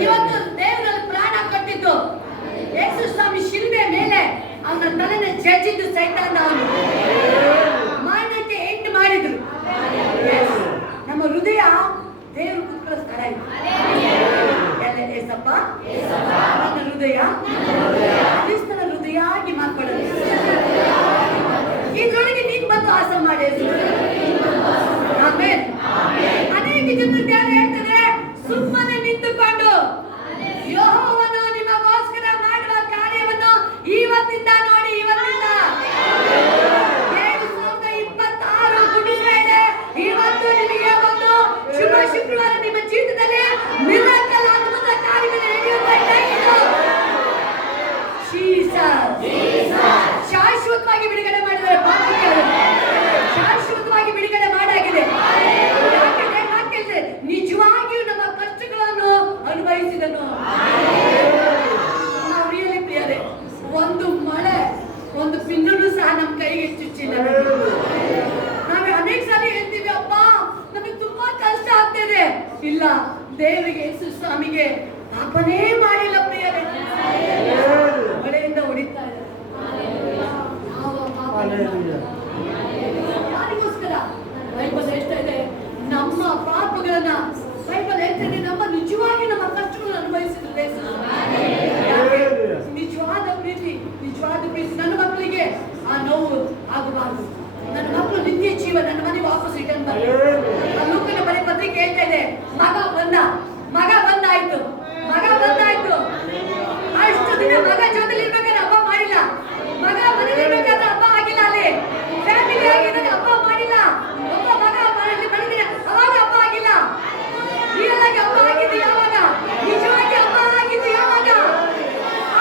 ಇವತ್ತು ದೇವರಲ್ಲಿ ಪ್ರಾಣ ಕೊಟ್ಟಿದ್ದು ಯೇಸು ಸ್ವಾಮಿ ಶಿಲ್ಬೆ ಮೇಲೆ ಅವನ ತಲೆನ ಜಜ್ಜಿದ್ದು ಸೈತಾನ ಅವನು ಮಾನಕ್ಕೆ ಎಂಟು ಮಾಡಿದ್ರು. ನಮ್ಮ ಹೃದಯ ದೇವರು ಕುತ್ಕೊಳ್ಳೋ ಸ್ಥಳ ಇದೆ. ಏಸಪ್ಪ ನನ್ನ ಹೃದಯ ಕ್ರಿಸ್ತನ ಹೃದಯ ಆಗಿ ಮಾರ್ಪಡೋದು. ಇದ್ರೊಳಗೆ ನೀನ್ ಬಂದು ವಾಸ ಮಾಡಿ. ಆಮೇಲೆ ಅನೇಕ ಜನರು ದೇವರು ಹೇಳ್ತಾರೆ ಸುಮ್ಮನೆ ನಿಂತುಕೊಂಡು ಯೆಹೋವನು ನಿಮಗೋಸ್ಕರ ಮಾಡುವ ಕಾರ್ಯವನ್ನು ಇವತ್ತಿಂದ ನೋಡಿ. ಇವತ್ತಿಂದ 2026 ಗುಡ್ ಫ್ರೈಡೆ. ಇವತ್ತು ನಿಮಗೆ ಒಂದು ಶುಭ ಶುಕ್ರವಾರ. ನಿಮ್ಮ ಜೀವಿತದಲ್ಲಿ ಮಿರಾಕಲ್ ಅದ್ಭುತ ಕಾರ್ಯಗಳು ನಡೆಯುತ್ತಾ ಶಾಶ್ವತವಾಗಿ ಬಿಡುಗಡೆ ಮಾಡಿದರೆ ಶಾಶ್ವತವಾಗಿ ಬಿಡುಗಡೆ ಮಾಡಾಗಿದೆ. ನಿಜವಾಗಿಯೂ ನಮ್ಮ ಕಷ್ಟಗಳನ್ನು ಅನುಭವಿಸಿದನು. ನಾವು ರಿಯಲಿ ಪ್ರಿಯರೇ, ಒಂದು ಮಳೆ ಒಂದು ಪಿನ್ನೂ ಸಹ ನಮ್ಮ ಕೈಗೆ ಚುಚ್ಚಿಲ್ಲ. ನಾವೇ ಅನೇಕ ಸಾರಿ ಹೇಳ್ತೀವಿ, ಅಪ್ಪ ನಮಗೆ ತುಂಬಾ ಕಷ್ಟ ಆಗ್ತಿದೆ. ಇಲ್ಲ, ದೇವರಿಗೆ ಯೇಸು ಸ್ವಾಮಿಗೆ ಪಾಪನೇ ಮಾಡಿಲ್ಲ ಪ್ರಿಯರೇ. ಮಳೆಯಿಂದ ಹೊಡಿತಾ ಇದೆ. ಯಾರಿಗೋಸ್ಕರ? ಬೈಬಲ್ ಹೇಳ್ತಾ ಇದೆ ನಮ್ಮ ಪಾಪಗಳನ್ನ, ಬೈಬಲ್ ಹೇಳ್ತೇನೆ ನಮ್ಮ ನಿಜವಾಗಿ ನಮ್ಮ ಕಷ್ಟಗಳನ್ನು ಅನುಭವಿಸಿದ್ರು ಯೇಸು. ನಿಜವಾದ ಪ್ರೀತಿ ನನ್ನ ಮಕ್ಕಳಿಗೆ ಆ ನೋವು ಆಗಬಾರದು. ನನ್ನ ಮಕ್ಕಳು ನಿತ್ಯ ಜೀವ, ನನ್ನ ಮನೆ ವಾಪಸ್ ರಿಟರ್ನ್ ಬರಲಿ. ಲೂಕನ ಬರೀ ಪತ್ರಿಕೆ ಹೇಳ್ತಾ ಇದೆ, ಮಗ ಬಂದಾಯ್ತು. ಅಷ್ಟು ದಿನ ಮಗ ಜೊತೆಲಿ ಇರ್ಬೇಕಾದ್ರೆ ಹಬ್ಬ ಮಾಡಿಲ್ಲ. ಮಗ ಮನೇಲಿ ಇರ್ಬೇಕಾದ್ರೆ ಹಬ್ಬ ಆಗಿಲ್ಲ. ಅಲ್ಲಿ ಫ್ಯಾಮಿಲಿ ಆಗಿದ್ರೆ ಹಬ್ಬ ಮಾಡಿಲ್ಲ. ಒಬ್ಬ ಮಗ ಮನೆಯಲ್ಲಿ ಅವಾಗ ಹಬ್ಬ ಆಗಿಲ್ಲ. ರಿಯಲ್ ಆಗಿ ಹಬ್ಬ ಆಗಿದ್ದು ಯಾವಾಗ? ನಿಜವಾಗಿ ಹಬ್ಬ ಆಗಿದ್ದು ಯಾವಾಗ?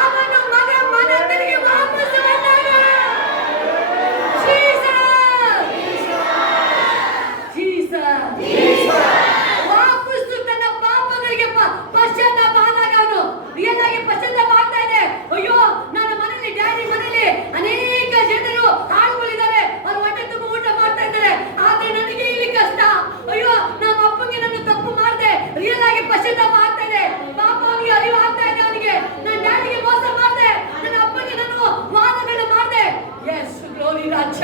ಅವನು ಮಗ ಮನೆಗೆ ವಾಪಸ್ ಬಂದಾಗ. ವಾಪಸ್ ತನ್ನ ಪಾಪಗಳಿಗೆ ಪಶ್ಚಾತ್ತಾಪ ಆದಾಗ ಅವನು ರಿಯಲ್ ಆಗಿ ಪಶ್ಚಾತ್ತಾಪ ಆಗ್ತಾ ಇದೆ. ಅಯ್ಯೋ, ನನ್ನ ಮನೆಯಲ್ಲಿ ಡ್ಯಾಡಿ ಮನೆಯಲ್ಲಿ ಅನೇಕ ಜನರು ಆಳುಗಳಿದ್ದಾರೆ, ಅವ್ರು ಹೊಟ್ಟೆ ತುಂಬ ಊಟ ಮಾಡ್ತಾ ಇದ್ದಾರೆ, ಆದ್ರೆ ನನಗೆ ಇಲ್ಲಿ ಕಷ್ಟ. ಅಯ್ಯೋ, ನಮ್ಮ ಅಪ್ಪಗೆ ನಾನು ತಪ್ಪು ಮಾಡಿದೆ. ರಿಯಲ್ ಆಗಿ ಪಶ್ಚಾತ್ತಾಪ ಆಗ್ತಾ ಇದೆ. ಪಾಪ ಅವನಿಗೆ ಅರಿವು ಆಗ್ತಾ ಇದೆ. ಅವನಿಗೆ ನನ್ನ ಡ್ಯಾಡಿಗೆ ಮೋಸ ಮಾಡಿದೆ, ನನ್ನ ಅಪ್ಪಗೆ ನಾನು ವಾದಗಳು ಮಾಡಿದೆ. ಎಸ್, ಗ್ಲೋರಿ ರಾಜ,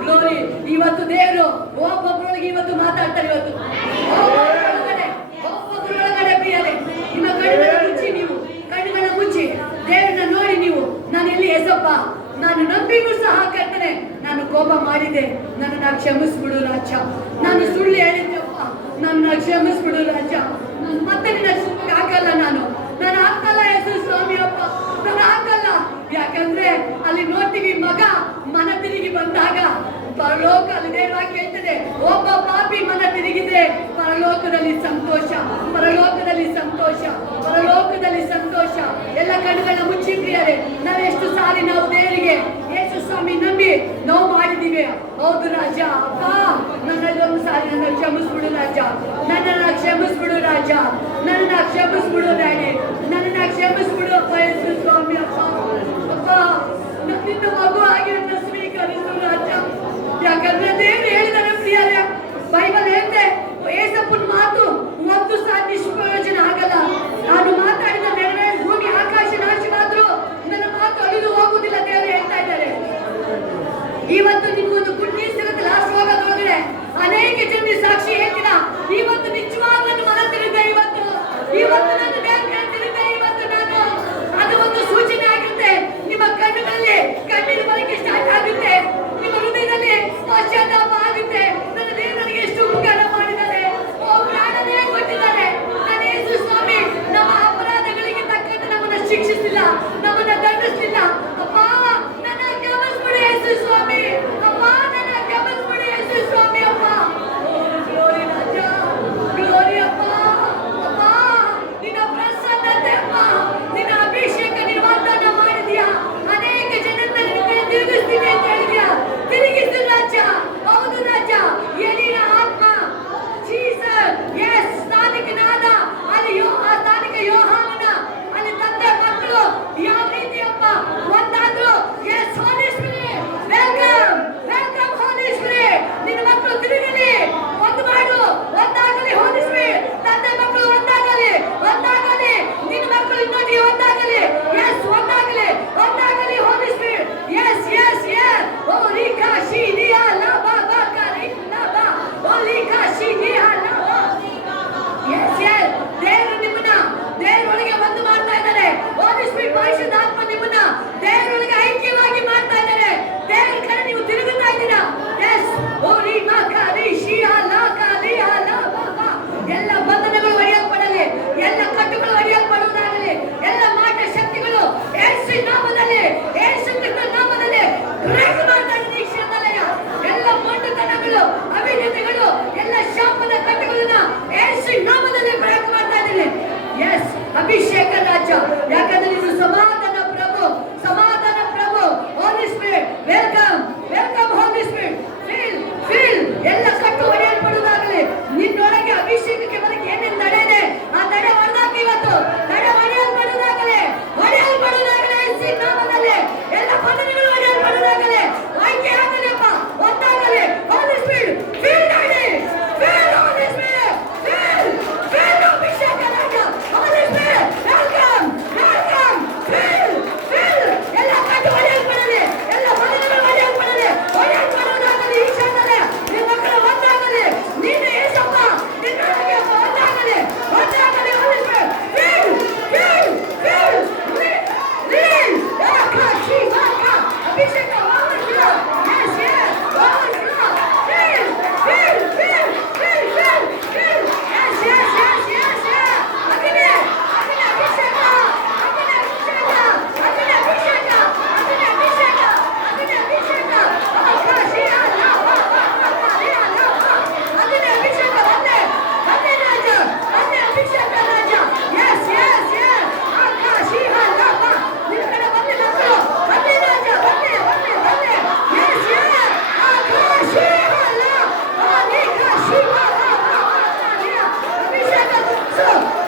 ಗ್ಲೋರಿ. ಇವತ್ತು ದೇವರು ಒಬ್ಬೊಬ್ಬರೊಳಗೆ ಇವತ್ತು ಮಾತಾಡ್ತಾರೆ. ಇವತ್ತು ಒಬ್ಬೊಬ್ಬರೊಳಗಡೆ ಪ್ರಿಯರೇ, ನಿಮ್ಮ ಕಣ್ಣುಗಳ ಮುಚ್ಚಿ ದೇವರನ್ನ ನೋಡಿ ನೀವು, ನಾನು ಎಲ್ಲಿ ಏಸಪ್ಪ, ನಾನು ನಂಬಿಗೂ ಸಹ ಕರ್ತನೆ ನಾನು ಕೋಪ ಮಾಡಿದೆ, ನನ್ನನ್ನು ಕ್ಷಮಿಸ್ಬಿಡು ರಾಜ. ನಾನು ಸುಳ್ಳು ಹೇಳಿದ್ದೆಪ್ಪ, ನನ್ನ ಕ್ಷಮಿಸ್ಬಿಡು ರಾಜ. ನಾನು ಮತ್ತೆ ನಿನ್ನ ಹಾಕಲ್ಲ, ನಾನು ಹಾಕಲ್ಲ ಯೇಸು ಸ್ವಾಮಿ ಅಪ್ಪ, ನಾನು ಹಾಕಲ್ಲ. ಯಾಕಂದ್ರೆ ಅಲ್ಲಿ ನೋಡ್ತೀವಿ, ಮಗ ಮನ ತಿರುಗಿ ಬಂದಾಗ ಪರಲೋಕ, ಅಲ್ಲಿ ದೇವರಾಗಿ ಹೇಳ್ತದೆ, ಒಬ್ಬ ಪಾಪಿ ಮನ ತಿರುಗಿದ್ರೆ ಪರಲೋಕದಲ್ಲಿ ಸಂತೋಷ. ಎಲ್ಲ ಕಣ್ಣುಗಳನ್ನ ಮುಚ್ಚಿ ಪ್ರಿಯರೇ, ನಾವೆಷ್ಟು ಸಾರಿ ನಾವು ದೇವರಿಗೆ ಯೇಸು ಸ್ವಾಮಿ ನಂಬಿ ನಾವು ಮಾಡಿದೀವಿ. ಹೌದು ರಾಜ, ಅಪ್ಪ ನನ್ನದೊಂದು ಸಾರಿ ನನ್ನ ಕ್ಷಮಿಸ್ಬಿಡು ರಾಜ, ನನ್ನನ್ನ ಕ್ಷಮಿಸ್ಬಿಡು ರಾಜ, ನನ್ನನ್ನ ಕ್ಷಮಿಸ್ಬಿಡು ಡ್ಯಾಡಿ, ನನ್ನನ್ನ ಕ್ಷಮಿಸ್ಬಿಡು ಅಪ್ಪ ಯೇಸು ಸ್ವಾಮಿ. ಅಪ್ಪ ನಿನ್ನ ಮಗು ಆಗಿರೋದನ್ನ ಸ್ವೀಕರಿಸು ರಾಜ. ಯಾಕಂದ್ರೆ ದೇವರು ಹೇಳಿದಾರೆ ಪ್ರಿಯರೇ, ಬೈಬಲ್ ಹೇಳ್ತೆ ಏಸಪ್ಪನ ಮಾತು ಒಂದು ಸಹ ನಿಷ್ಪ್ರಯೋಜನ ಆಗಲ್ಲ. ನಾನು ಮಾತಾಡಿದ ಮೇಲೆ ಭೂಮಿ ಆಕಾಶ ನಾಶವಾದ್ರು ನನ್ನ ಮಾತು ಅಳಿದು ಹೋಗುವುದಿಲ್ಲ. ದೇವರು ಹೇಳ್ತಾ ಇದ್ದಾರೆ. ಇವತ್ತು ನಿಮ್ಗೊಂದು ಗುಡ್ ನ್ಯೂಸ್ ಇರುತ್ತೆ. ಲಾಸ್ಟ್ ಹೋಗೋದ್ರೊಳಗಡೆ ಅನೇಕ ಜನರಿಗೆ ಸಾಕ್ಷಿ ಹೇಳ್ತೀರಾ, ಇವತ್ತು ನಿಜವಾಗ್ಲೂ ನನ್ನ ಮನ ತಿರುಗಿದೆ. ಇವತ್ತು ನನ್ನ ದೇವರ ತಿರುಗಿದೆ. ಇವತ್ತು ನಾನು ಅದು ಒಂದು ಸೂಚನೆ ಆಗಿರುತ್ತೆ. ನಿಮ್ಮ ಕಣ್ಣುಗಳಲ್ಲಿ ಕಣ್ಣೀರು ಬರಕ್ಕೆ ಸ್ಟಾರ್ಟ್ ಆಗುತ್ತೆ. ನಿಮ್ಮ ಹೃದಯದಲ್ಲಿ ಪಶ್ಚಾತ್ತಾಪ ಆಗುತ್ತೆ. ನನ್ನ ದೇವರು ನನಗೆ ಎಷ್ಟು ಉಪಕಾರ ಮಾಡಿದ್ದಾರೆ. ಓ ಪ್ರಾಣನೇ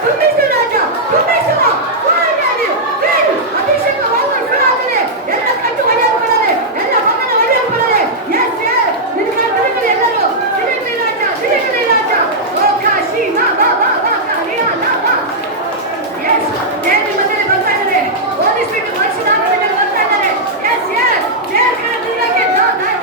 ತುಂಬಿಸು ರಾಜ, ತುಂಬಿಸು. ಅಭಿಷೇಕ overflow ಆಗಲಿ. ಎಲ್ಲ ಕಟ್ಟು ಒಡೆಯಲ್ಪಡಲಿ, ಎಲ್ಲ ಮಗನ ಒಡೆಯಲ್ಪಡಲಿ. Yes, yes. ನಿನ್ನ ಕರ್ತೃಗಳು ಎಲ್ಲರೂ ತಿರುಗಲಿ ರಾಜ, ತಿರುಗಲಿ ರಾಜ. ಓ ಕಾಶಿ ಬಾ ಬಾ ಬಾ ಬಾ ಕಾರಿಯಾ ಲಾ ಬಾ. Yes, ದೇವರ ಮಧ್ಯದಲ್ಲಿ ಬರ್ತಾ ಇದ್ದಾರೆ. ಹೋಲಿ ಸ್ಪಿರಿಟ್ ಪರಿಶುದ್ಧಾತ್ಮದಲ್ಲಿ ಬರ್ತಾ ಇದ್ದಾರೆ. Yes, yes. ದೇವರ ಕಡೆ ತಿರುಗಕ್ಕೆ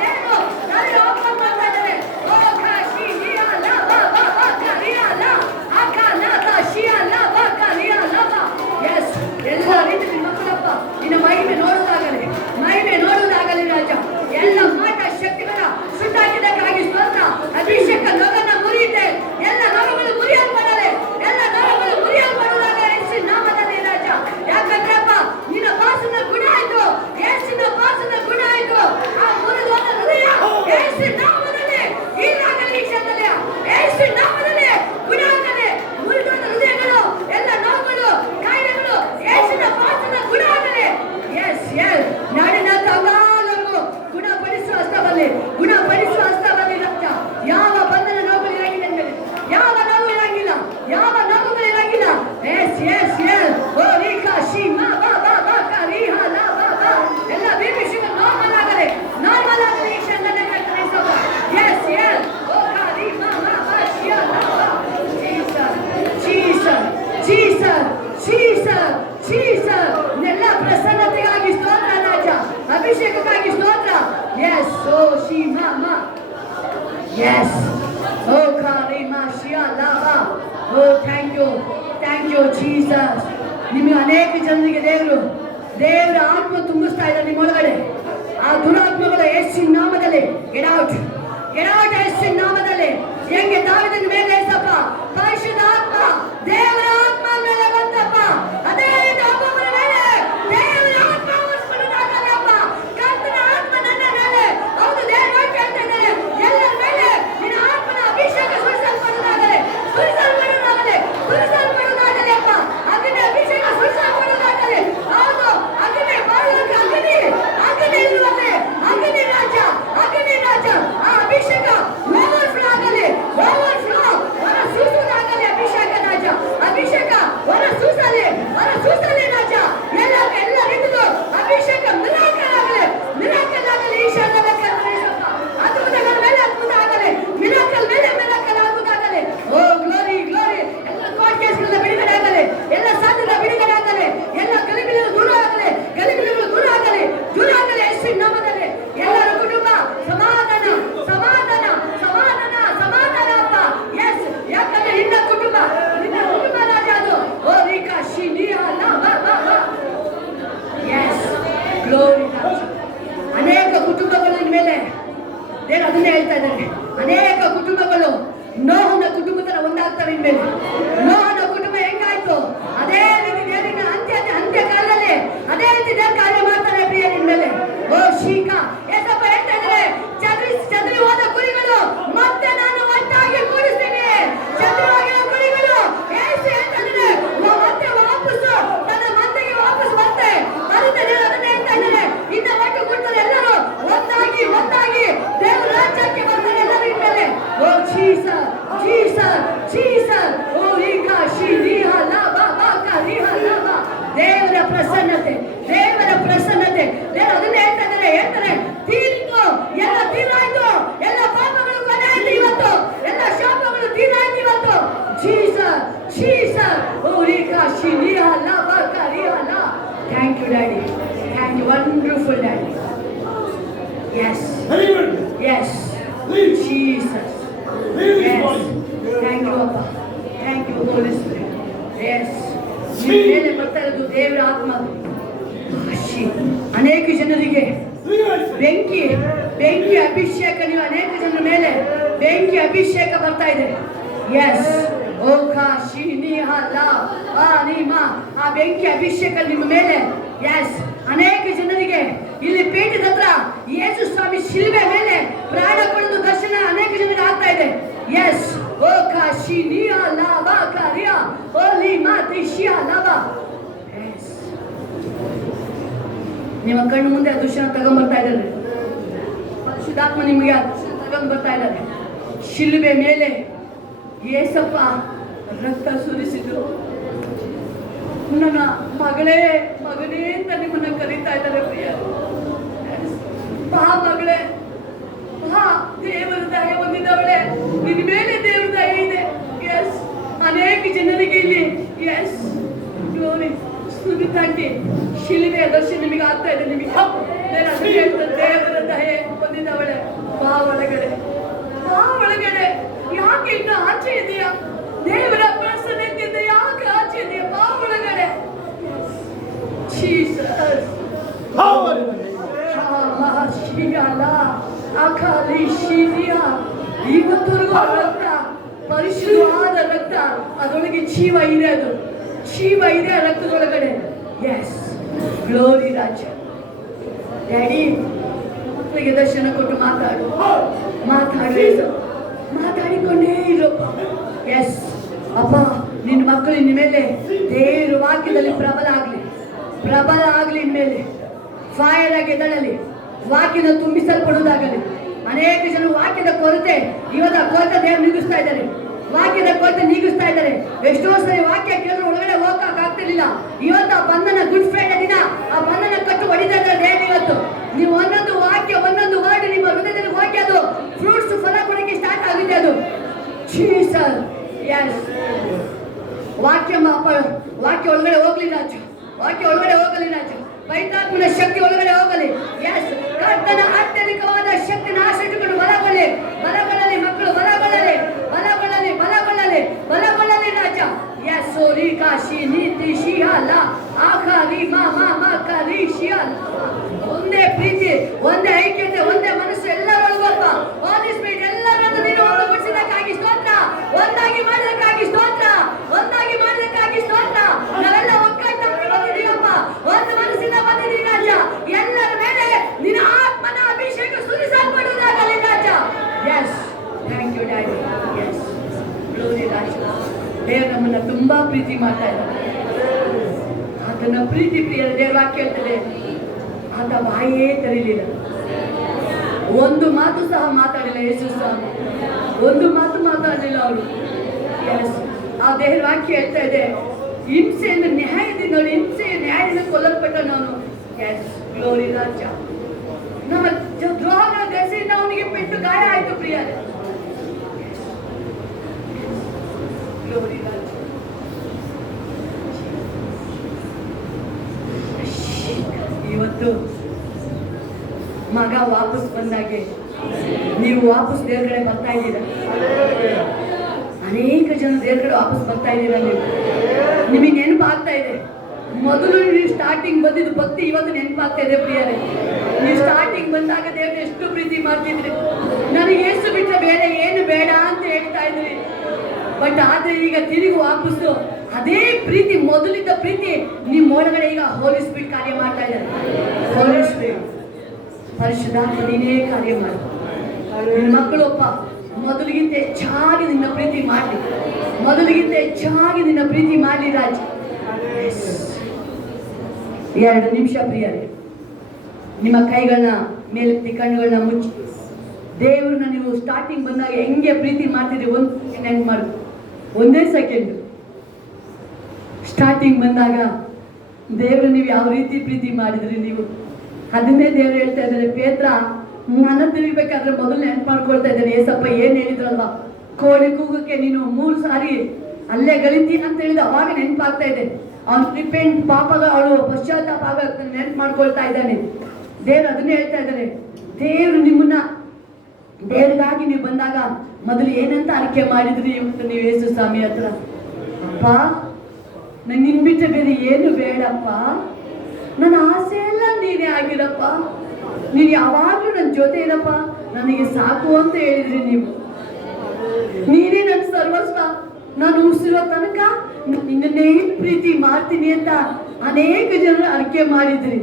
ದೇವರು ನನಗೆ ಓಪನ್ ಮಾಡ್ತಾ ಇದ್ದಾರೆ. ಓ ಕಾಶಿ ನಿಯಾ ಲಾ ಬಾ ಬಾ ಬಾ ಕಾರಿಯಾ ಲಾ ಆಕಾ ಲಾ ಕಾಶಿಯಾ ಲಾ ಬಾ ಕಾರಿಯಾ ಲಾ ಬಾ. Yes, ಎಲ್ಲ ರೀತಿಯಲ್ಲಿ ಮಕ್ಕಳಪ್ಪ ನಿನ್ನ ಮಹಿಮೆ ನೋಡುವುದಾಗಲಿ, ಮಹಿಮೆ ನೋಡುವುದಾಗಲಿ ರಾಜ. ಎಲ್ಲ ಮಾಟ ಶಕ್ತಿಗಳ ಸುಟ್ಟಾಕಿದ್ದಕ್ಕಾಗಿ ಸ್ತೋತ್ರ. ಅಭಿಷೇಕ ನೊಗನ ಮುರಿಯುತ್ತೆ, ಎಲ್ಲ ನೊಗಗಳು ಮುರಿಯಲ್ಪಡಲಿ, ಎಲ್ಲ ನೊಗಗಳು ಮುರಿಯಲ್ಪಡುವುದಾಗಲಿ ಯೇಸುವಿನ ನಾಮದಲ್ಲಿ ರಾಜ. ಯಾಕಂದ್ರಪ್ಪ ನಿನ್ನ ವಾಸನ ಗುಣ ಆಯ್ತು, ಯೇಸುವಿನ ವಾಸನ ಗುಣ ಆಯ್ತು. ಆ ಮುರಿದೋದ ಹೃದಯ ಯೇಸುವಿನ ನಾಮದಲ್ಲಿ ಹೀಗಾಗಲಿ, ಈ ಕ್ಷಣದಲ್ಲಿ ಯೇಸುವಿನ ನಾಮದಲ್ಲಿ ಗುಣ ಆಗಲಿ. ಮುರಿದೋದ ಹೃದಯಗಳು, ಎಲ್ಲ ನೋವುಗಳು, ಕಾಯಿಲೆಗಳು ಯೇಸುವಿನ ವಾಸನ ಗುಣ ಆಗಲಿ. ಎಸ್ ಎಸ್ ನಾಡಿನ ತಂಗಾಲವರೆಗೂ ಗುಣಪಡಿಸುವ ಹಸ್ತದಲ್ಲಿ, ಗುಣಪಡಿಸುವ ಹಸ್ತದಲ್ಲಿ ರಾಜ. ಯಾವ ಬಂಧನ ನೋವುಗಳು ಇರಂಗಿಲ್ಲ ಅಂತಾರೆ, ಯಾವ ನೋವು ಇರಂಗಿಲ್ಲ, ಯಾವ ನೋವುಗಳು ಇರಂಗಿಲ್ಲ. ಎಸ್ ಎಸ್ ಎಸ್ ಓ ರೀಕಾ ಶೀಮಾ ಬಾ ಬಾ ಬಾ ಕಾರಿಹಾ ಲಾ ಬಾ ಬಾ. ಎಲ್ಲ ಬಿಪಿಸಿಗೆ ನಾರ್ಮಲ್ ಆಗಲಿ, ನಾರ್ಮಲ್ ಆಗಲಿ ಈ ಕ್ಷಣದಲ್ಲಿ ಕರ್ತನೇ ಸಭ. ಎಸ್ ಎಸ್ ಓ ಕಾರಿಮಾ ಮಾ ಬಾ ಶಿಯಾ ಲಾ ಬಾ. Jesus Jesus Jesus Jesus Jesus. ಎಲ್ಲ ಪ್ರಸನ್ನತೆಗಾಗಿ ಸ್ತೋತ್ರ ರಾಜ, ಅಭಿಷೇಕಕ್ಕಾಗಿ ಸ್ತೋತ್ರ. ಎಸ್ ಓ ಶೀಮಾ ಮಾ. ಎಸ್ ಓ ಕಾರಿಮಾ ಶಿಯಾ ಲಾ ಬಾ. ಓ ಥ್ಯಾಂಕ್ ಯು ಜೀಸಸ್. ನಿಮಗೆ ಅನೇಕ ಜನರಿಗೆ ದೇವರ ಆತ್ಮ ತುಂಬಿಸ್ತಾ ಇದ್ದಾರೆ ನಿಮ್ಮೊಳಗಡೆ. ಆ ದುರಾತ್ಮಗಳ ಯೇಸುವಿನ ನಾಮದಲ್ಲಿ ಗೆಟ್ ಔಟ್, ಗೆಟ್ ಔಟ್ ಯೇಸುವಿನ ನಾಮದಲ್ಲಿ. ಹೆಂಗೆ ದಾವೀದನ ಮೇಲೆ ಏಸಪ್ಪ ಪರಿಶುದ್ಧ ಆತ್ಮ ದೇವರ ಆತ್ಮ ಮೇಲೆ ಬಂತಪ್ಪ, ಅದೇ ರೀತಿ ಒಬ್ಬೊಬ್ಬರ ಮೇಲೆ ದೇವರ ಆತ್ಮ ಹೊರಿಸ್ಕೊಳ್ಳೋದಾಗಲ್ಲಪ್ಪ. ಕರ್ತನ ಆತ್ಮ ನನ್ನ ಮೇಲೆ, ಹೌದು ದೇವರು ಹೇಳ್ತಾ ಇದ್ದಾರೆ, ಎಲ್ಲರ ಮೇಲೆ ನಿನ್ನ ಆತ್ಮನ ಅಭಿಷೇಕ ಸುರಿಸಲ್ಪಡುವುದಾಗಲಿ, ಸುರಿಸಲ್ಪಡುವುದಾಗಲಿ, ಸುರಿಸಲ್ಪಡುವುದಾಗಲಿ ಅಪ್ಪ. ಅಗ್ನಿ ಅಭಿಷೇಕ ಸುರಿಸಲ್ಪಡುವುದಾಗಲಿ. ಹೌದು ಅಗ್ನಿ ಬಾಳಕ್ಕೆ ಅಗ್ನಿ, ಅಗ್ನಿ ಇರುವಲ್ಲಿ ಅಗ್ನಿ ರಾಜ, ಅಗ್ನಿ ರಾಜ. ಆ ಅಭಿಷೇಕ ಓವರ್ಫ್ಲೋ ಆಗಲಿ, ಓವರ್ಫ್ಲೋ ಹೊರ ಸೂಸುವುದಾಗಲಿ. ಅಭಿಷೇಕ ರಾಜ, ಅಭಿಷೇಕ ಹೊರ ಸೂಸಲಿ, ಹೊರ ಸೂಸಲಿ ರಾಜ. ಎಲ್ಲ ರೀತಿಗೂ ಅಭಿಷೇಕ ಮಿರಾಕಲ್ ಆಗಲಿ, ಮಿರಾಕಲ್ ಆಗಲಿ ಈ ಕ್ಷಣದಲ್ಲಿ ಕರ್ತನೇ ಸಭ. ಅದ್ಭುತಗಳ ಮೇಲೆ ಅದ್ಭುತ ಆಗಲಿ, ಮಿರಾಕಲ್ ಮೇಲೆ ಮಿರಾಕಲ್ ಆಗುವುದಾಗಲಿ. ಓ ಗ್ಲೋರಿ ಗ್ಲೋರಿ. ಎಲ್ಲ ಕೋರ್ಟ್ ಕೇಸ್ಗಳ ಬಿಡುಗಡೆ ಆಗಲಿ, ಎಲ್ಲ ಸಾಧ್ಯದ ಬಿಡುಗಡೆ ಆಗಲಿ, ಎಲ್ಲ ಗಲಿಬಿಲಿಗಳು ದೂರ ಆಗಲಿ, ಗಲಿಬಿಲಿಗಳು ದೂರ ಆಗಲಿ, ದೂರ ಆಗಲಿ ಯೇಸುವಿನ ನಾಮದಲ್ಲಿ. ಎಲ್ಲರ ಕುಟುಂಬ ಸಮಾಧಾನ ಸಮಾಧಾನ ಸಮಾಧಾನ ಸಮಾಧಾನ ಅಪ್ಪ. ಎಸ್, ಯಾಕಂದ್ರೆ ನಿನ್ನ ಕುಟುಂಬ ರಾಜ ಅದು. ಓ ರೀಕಾ ಶಿನಿಯಾ ಲಾ ಬಾ ಬಾ ಬಾ. ಎಸ್ ಗ್ಲೋರಿ ರಾಜ. ಅನೇಕ ಕುಟುಂಬಗಳ ಮೇಲೆ ದೇವರು ಅದನ್ನೇ ಹೇಳ್ತಾ ಇದ್ದಾರೆ. ಅನೇಕ ಕುಟುಂಬಗಳು ನೋಹನ ಕುಟುಂಬ ತರ ಒಂದಾಗ್ತವೆ ಇನ್ಮೇಲೆ. ನೋಹನ ಕುಟುಂಬ ಹೆಂಗಾಯ್ತು ಅದೇ ರೀತಿ ದೇವರಿನ ಅಂತ್ಯ ಕಾಲದಲ್ಲಿ ಅದೇ ರೀತಿ ದೇವರು ಕಾರ್ಯ ಮಾಡ್ತಾರೆ ಪ್ರಿಯ ಇನ್ಮೇಲೆ. ಓ ಶೀಕಾ ಏಸಪ್ಪ ಹೇಳ್ತಾ ಇದ್ದಾರೆ, ಚದರಿ ಹೋದ ಕುರಿಗಳು ಮತ್ತೆ ನಾನು ಒಟ್ಟಾಗಿ ಕೂಡಿಸ್ತೀನಿ. ಚದರಿ ಹೋಗಿರೋ ಕುರಿಗಳು ಏಸು ಹೇಳ್ತಾ ಇದ್ದಾರೆ ಮತ್ತೆ ವಾಪಸ್ಸು ತನ್ನ ಮಂದೆಗೆ ವಾಪಸ್ ಬರುತ್ತೆ. ಅದನ್ನ ಅದನ್ನ ಹೇಳ್ತಾ ಇದ್ದಾರೆ, ಇನ್ನ ಒಟ್ಟು ಕೂಡ್ತಾರೆ ಎಲ್ಲರೂ ಒಂದಾಗಿ ಒಂದಾಗಿ ದೇವರ ರಾಜ್ಯಕ್ಕೆ ಬರ್ತಾರೆ ಎಲ್ಲರೂ ಇನ್ಮೇಲೆ. ಓ ಜೀಸಸ್ ಜೀಸಸ್ ಜೀಸಸ್. ಓ ರೀಕಾ ಶಿನಿಯಾ ಲಾ ಬಾ ಬಾ ಕಾರಿಹಾ ಲಾ ಬಾ. ದೇವರ ಪ್ರಸನ್ನತೆ, ದೇವರ ಪ್ರಸನ್ನತೆ. ದೇವರು ಅದನ್ನ ಹೇಳ್ತಾರೆ ತೀರಿತು, ಎಲ್ಲ ತೀರಾಯ್ತು, ಎಲ್ಲ ಪಾಪಗಳು ಕೊನೆ ಆಯ್ತು ಇವತ್ತು, ಎಲ್ಲ ಶಾಪಗಳು ತೀರಾಯ್ತು ಇವತ್ತು. Jesus Jesus. ಓ ರೀಕಾ ಶಿನಿಯಾ ಲಾ ಬಾ ಕಾರಿಹಾ ಲಾ. Thank you daddy, thank you wonderful daddy. Yes yes Jesus. Yes thank you ಅಪ್ಪ, thank you holy spirit. Yes ನಿಮ್ಮ ಮೇಲೆ ಬರ್ತಾ ಇರೋದು ದೇವರ ಆತ್ಮ. ಅನೇಕ ಜನರಿಗೆ ಬೆಂಕಿ ಅಭಿಷೇಕ, ನೀವು ಅನೇಕ ಜನರ ಮೇಲೆ ಬೆಂಕಿ ಅಭಿಷೇಕ ಬರ್ತಾ ಇದೆ. ಎಸ್ ಓ ಕಾಶಿ ನಿಹಾ ಲಾ ಆ ನೀಮ. ಆ ಬೆಂಕಿ ಅಭಿಷೇಕ ನಿಮ್ಮ ಮೇಲೆ. ಎಸ್ ಅನೇಕ ಜನರಿಗೆ ಇಲ್ಲಿ ಪೀಠದ ಹತ್ರ ಯೇಸು ಸ್ವಾಮಿ ಶಿಲ್ಬೆ ಮೇಲೆ ಪ್ರಾಣ ಕೊಡೋದು ದರ್ಶನ ಅನೇಕ ಜನರಿಗೆ ಆಗ್ತಾ ಇದೆ. ಎಸ್ ಓ ಕಾಶಿ ನಿಹಾ ಲಾ ಬಾ ಕಾರಿಯಾ ಓ ಲೀಮಾ ತಿಶಿಯಾ ಲಾ ಬಾ. ನಿಮ್ಮ ಕಣ್ಣು ಮುಂದೆ ಆ ದೃಶ್ಯನ ತಗೊಂಡ್ಬರ್ತಾ ಇದ್ದಾರೆ. ಪರಿಶುದ್ಧಾತ್ಮ ನಿಮಗೆ ಆ ದೃಶ್ಯ ತಗೊಂಡು ಬರ್ತಾ ಇದ್ದಾರೆ. ಶಿಲುಬೆ ಮೇಲೆ ಏಸಪ್ಪ ರಕ್ತ ಸುರಿಸಿದ್ರು. ನನ್ನ ಮಗಳೇ ಮಗನೇ ಅಂತ ನಿಮ್ಮನ್ನ ಕರೀತಾ ಇದ್ದಾರೆ ಪ್ರಿಯ. ಬಾ ಮಗಳೇ, ಬಾ, ದೇವರ ದಯೆ ಹೊಂದಿದವಳೆ, ನಿನ್ನ ಮೇಲೆ ದೇವರ ದಯೆ ಇದೆ. ಎಸ್, ಅನೇಕ ಜನರಿಗೆ ಇಲ್ಲಿ ಎಸ್ ಗ್ಲೋರಿ ಸುರಿತಾಕಿ ಶಿಲುಬೆಯ ದರ್ಶನ ನಿಮಗೆ ಆಗ್ತಾ ಇದೆ. ನಿಮಗೆ ದೇವರ ದಯೆ ಹೊಂದಿದವಳೆ, ಬಾ ಒಳಗಡೆ, ಬಾ ಒಳಗಡೆ. ಯಾಕೆ ಇನ್ನು ಆಚೆ ಇದೆಯಾ? ದೇವರ ಪ್ರಸನ್ನತೆಯಿಂದ ಯಾಕೆ ಆಚೆ ಇದೆಯಾ? ಬಾ ಒಳಗಡೆ. ಜೀಸಸ್ ಇವತ್ತವರೆಗೂ ರಕ್ತ, ಪರಿಶುದ್ಧವಾದ ರಕ್ತ, ಅದರೊಳಗೆ ಜೀವ ಇದೆ, ಅದು ಜೀವ ಇದೆ ರಕ್ತದೊಳಗಡೆ. ಎಸ್, ಗ್ಲೋರಿ ರಾಜ. ಡ್ಯಾಡಿ, ಮಕ್ಕಳಿಗೆ ದರ್ಶನ ಕೊಟ್ಟು ಮಾತಾಡಿಕೊಂಡೇ ಇರಪ್ಪ. ಎಸ್ ಅಪ್ಪ, ನಿನ್ನ ಮಕ್ಕಳು ಇನ್ ಮೇಲೆ ದೇವರ ವಾಕ್ಯದಲ್ಲಿ ಪ್ರಬಲ ಆಗ್ಲಿ, ಇನ್ಮೇಲೆ ಫೈರ್ ಆಗಿ ಎದಳಲಿ, ವಾಕ್ಯದ ತುಂಬಿಸಲ್ಪಡುವುದಾಗಲಿ. ಅನೇಕ ಜನ ವಾಕ್ಯದ ಕೊರತೆ, ಇವತ್ತ ಕೊರತೆ ದೇವರು ನೀಗಿಸ್ತಾ ಇದ್ದಾರೆ, ವಾಕ್ಯದ ಕೊರತೆ ನೀಗಿಸ್ತಾ ಇದ್ದಾರೆ. ಎಷ್ಟೋ ಸರಿ ವಾಕ್ಯ ಕೇಳಿದ್ರೆ ಒಳಗಡೆ ಹೋಗಕ್ ಆಗ್ತಿರ್ಲಿಲ್ಲ. ಇವತ್ತು ಆ ಬಂಧನ, ಗುಡ್ ಫ್ರೈಡೆ ದಿನ ಆ ಬಂಧನ ಕಟ್ಟು ಹೊಡಿತಾ ಇದ್ದಾರೆ ದೇವರು. ಇವತ್ತು ನೀವು ಒಂದೊಂದು ವಾಕ್ಯ, ಒಂದೊಂದು ವರ್ಡ್ ನಿಮ್ಮ ಹೃದಯದಲ್ಲಿ ಹೋಗಿ ಅದು ಫ್ರೂಟ್ಸ್, ಫಲ ಕೊಡಕ್ಕೆ ಸ್ಟಾರ್ಟ್ ಆಗಿದೆ. ಅದು ಜೀಸಸ್. ಎಸ್, ವಾಕ್ಯ ಒಳಗಡೆ ಹೋಗ್ಲಿ ರಾಜು, ವಾಕ್ಯ ಒಳಗಡೆ ಹೋಗಲಿ ರಾಜು, ಪವಿತ್ರಾತ್ಮನ ಶಕ್ತಿ ಒಳಗಡೆ ಹೋಗಲಿ. ಎಸ್, ಕರ್ತನ ಅತ್ಯಧಿಕವಾದ ಶಕ್ತಿ ನಾಶಿಸಿಕೊಂಡು ಬಲಗೊಳ್ಳಲಿ, ಮಕ್ಕಳು ಬಲಗೊಳ್ಳಲಿ ರಾಜ. ಎಸ್, ಸೋರಿ ಕಾಶಿ ನೀತಿ ಶಿಯಾಲ ಆಖಾರಿ ಮಾರಿ ಶಿಯಾಲ. ಒಂದೇ ಪ್ರೀತಿ, ಒಂದೇ ಐಕ್ಯತೆ, ಒಂದೇ ಮನಸ್ಸು, ಎಲ್ಲರೊಳಗೊಬ್ಬ ಹೋಲಿ ಸ್ಪಿರಿಟ್, ಎಲ್ಲರನ್ನು ನೀನು ಒಂದುಗೂಡಿಸಿದ್ದಕ್ಕಾಗಿ ಸ್ತೋತ್ರ, ಒಂದಾಗಿ ಮಾಡಿದಕ್ಕಾಗಿ ಸ್ತೋತ್ರ. ನಾವೆಲ್ಲ ಒಗ್ಗಟ್ಟಾಗಿ ಬಂದಿದ್ದೀವಪ್ಪ, ಒಂದು ಮನಸ್ಸಿಂದ ಬಂದಿದ್ದೀವಿ ರಾಜ. ಎಲ್ಲರ ಮೇಲೆ ನಿನ್ನ ಆತ್ಮನ ಅಭಿಷೇಕ ಸುರಿಸಲ್ಪಡುವುದಾಗಲಿ ರಾಜ. Yes, thank you daddy. Yes, glory ರಾಜ. ದೇವರು ನಮ್ಮನ್ನ ತುಂಬಾ ಪ್ರೀತಿ ಮಾಡ್ತಾ ಇದ್ದಾರೆ. ಆತನ ಪ್ರೀತಿ ಪ್ರಿಯ ದೇವರ ವಾಕ್ಯ ಹೇಳ್ತದೆ, ಆತ ಬಾಯೇ ತೆರೀಲಿಲ್ಲ, ಒಂದು ಮಾತು ಸಹ ಮಾತಾಡಿಲ್ಲ. ಯೇಸು ಸ್ವಾಮಿ ಒಂದು ಮಾತು ಮಾತಾಡಲಿಲ್ಲ ಅವರು. ಎಸ್, ಆ ದೇವರ ವಾಕ್ಯ ಹೇಳ್ತಾ ಇದೆ, ಹಿಂಸೆಯಿಂದ ನ್ಯಾಯದಿಂದ ಕೊಲ್ಲಲ್ಪಟ್ಟನು ಅವನು. ಎಸ್, ಗ್ಲೋರಿ ರಾಜ. ನಮ್ಮ ದ್ರೋಹಗಳ ದೆಸೆಯಿಂದ ಅವನಿಗೆ ಪೆಟ್ಟು ಗಾಯ ಆಯ್ತು ಪ್ರಿಯ. ಗ್ಲೋರಿ ರಾಜ. ಇವತ್ತು ಮಗ ವಾಪಸ್ ಬಂದಾಗೆ ನೀವು ವಾಪಸ್ ದೇವ್ರ ಕಡೆ ಬರ್ತಾ ಇದ್ದೀರಾ. ಅನೇಕ ಜನ ದೇವ್ರ ಕಡೆ ವಾಪಸ್ ಬರ್ತಾ ಇದ್ದೀರಾ. ನಿಮಗೆ ನೆನಪಾಗ್ತಾ ಇದೆ, ಮೊದಲು ನೀವು ಸ್ಟಾರ್ಟಿಂಗ್ ಬಂದಿದ್ದು ಭಕ್ತಿ ಇವತ್ತು ನೆನಪಾಗ್ತಾ ಇದೆ ಪ್ರಿಯರೇ. ನೀವು ಸ್ಟಾರ್ಟಿಂಗ್ ಬಂದಾಗ ದೇವ್ರ ಎಷ್ಟು ಪ್ರೀತಿ ಮಾಡ್ತಿದ್ರಿ, ನನಗೆ ಏಸು ಬಿಟ್ಟರೆ ಬೇರೆ ಏನು ಬೇಡ ಅಂತ ಹೇಳ್ತಾ ಇದ್ರಿ. ಬಟ್ ಆದ್ರೆ ಈಗ ತಿರುಗಿ ವಾಪಸ್ಸು ಅದೇ ಪ್ರೀತಿ, ಮೊದಲಿದ್ದ ಪ್ರೀತಿ ನಿಮ್ಮ ಒಳಗಡೆ ಈಗ ಹೋಲಿ ಸ್ಪಿರಿಟ್ ಕಾರ್ಯ ಮಾಡ್ತಾ ಇದ್ದಾರೆ. ಹೋಲಿ ಸ್ಪಿರಿಟ್, ಪರಿಶುದ್ಧಾತ್ಮ ನೀನೇ ಕಾರ್ಯ ಮಾಡಿ. ನಿನ್ನ ಮಕ್ಕಳಪ್ಪ ಮೊದಲಿಗಿಂತ ಹೆಚ್ಚಾಗಿ ನಿನ್ನ ಪ್ರೀತಿ ಮಾಡಲಿ, ರಾಜ. 2 ನಿಮಿಷ ಪ್ರಿಯರೇ, ನಿಮ್ಮ ಕೈಗಳನ್ನ ಮೇಲೆತ್ತಿ, ಕಣ್ಣುಗಳನ್ನ ಮುಚ್ಚಿ, ದೇವ್ರನ್ನ ನೀವು ಸ್ಟಾರ್ಟಿಂಗ್ ಬಂದಾಗ ಹೆಂಗೆ ಪ್ರೀತಿ ಮಾಡ್ತಿದ್ರಿ ಒಂದು ನೆನ್ಪು ಮಾಡಿ. ಒಂದೇ ಸೆಕೆಂಡ್ ಸ್ಟಾರ್ಟಿಂಗ್ ಬಂದಾಗ ದೇವ್ರು ನೀವು ಯಾವ ರೀತಿ ಪ್ರೀತಿ ಮಾಡಿದ್ರಿ ನೀವು, ಅದನ್ನೇ ದೇವ್ರು ಹೇಳ್ತಾ ಇದ್ದಾರೆ. ಪೇತ್ರ ನನ್ನ ತಿಳಿಬೇಕಾದ್ರೆ ಮೊದಲು ನೆನ್ಪು ಮಾಡ್ಕೊಳ್ತಾ ಇದ್ದಾನೆ. ಏಸಪ್ಪ ಏನು ಹೇಳಿದ್ರಲ್ವ, ಕೋಳಿ ಕೂಗಕ್ಕೆ ನೀನು 3 ಸಾರಿ ಅಲ್ಲೇ ಗಳಿತೀನಿ ಅಂತ ಹೇಳಿದ, ಅವಾಗ ನೆನಪಾಗ್ತಾ ಇದೆ. ಅವನು ರಿಪೆಂಟ್, ಅವಳು ಪಶ್ಚಾತ್ತಾಪ ಆಗ ನೆನ್ಪು ಮಾಡ್ಕೊಳ್ತಾ ಇದ್ದಾನೆ. ದೇವ್ರು ಅದನ್ನೇ ಹೇಳ್ತಾ ಇದ್ದಾರೆ. ದೇವ್ರು ನಿಮ್ಮನ್ನ, ದೇವ್ರಿಗಾಗಿ ನೀವು ಬಂದಾಗ ಮೊದಲು ಏನಂತ ಅರಿಕೆ ಮಾಡಿದ್ರಿ ಇವತ್ತು ನೀವು ಯೇಸು ಸ್ವಾಮಿ ಹತ್ರ? ಅಪ್ಪ, ನಂಗೆ ನಿನ್ ಬಿಟ್ಟು ಬೇರೆ ಏನು ಬೇಡಪ್ಪ, ನನ್ನ ಆಸೆ ಎಲ್ಲ ನೀನೇ ಆಗಿರಪ್ಪ, ನೀನು ಯಾವಾಗಲೂ ನನ್ನ ಜೊತೆ ಇರಪ್ಪ, ನನಗೆ ಸಾಕು ಅಂತ ಹೇಳಿದ್ರಿ ನೀವು. ನೀನೇ ನನ್ನ ಸರ್ವಸ್ವ, ನಾನು ಉಸಿರೋ ತನಕ ನಿನ್ನೇ ಪ್ರೀತಿ ಮಾಡ್ತೀನಿ ಅಂತ ಅನೇಕ ಜನರು ಅರಿಕೆ ಮಾಡಿದ್ರಿ.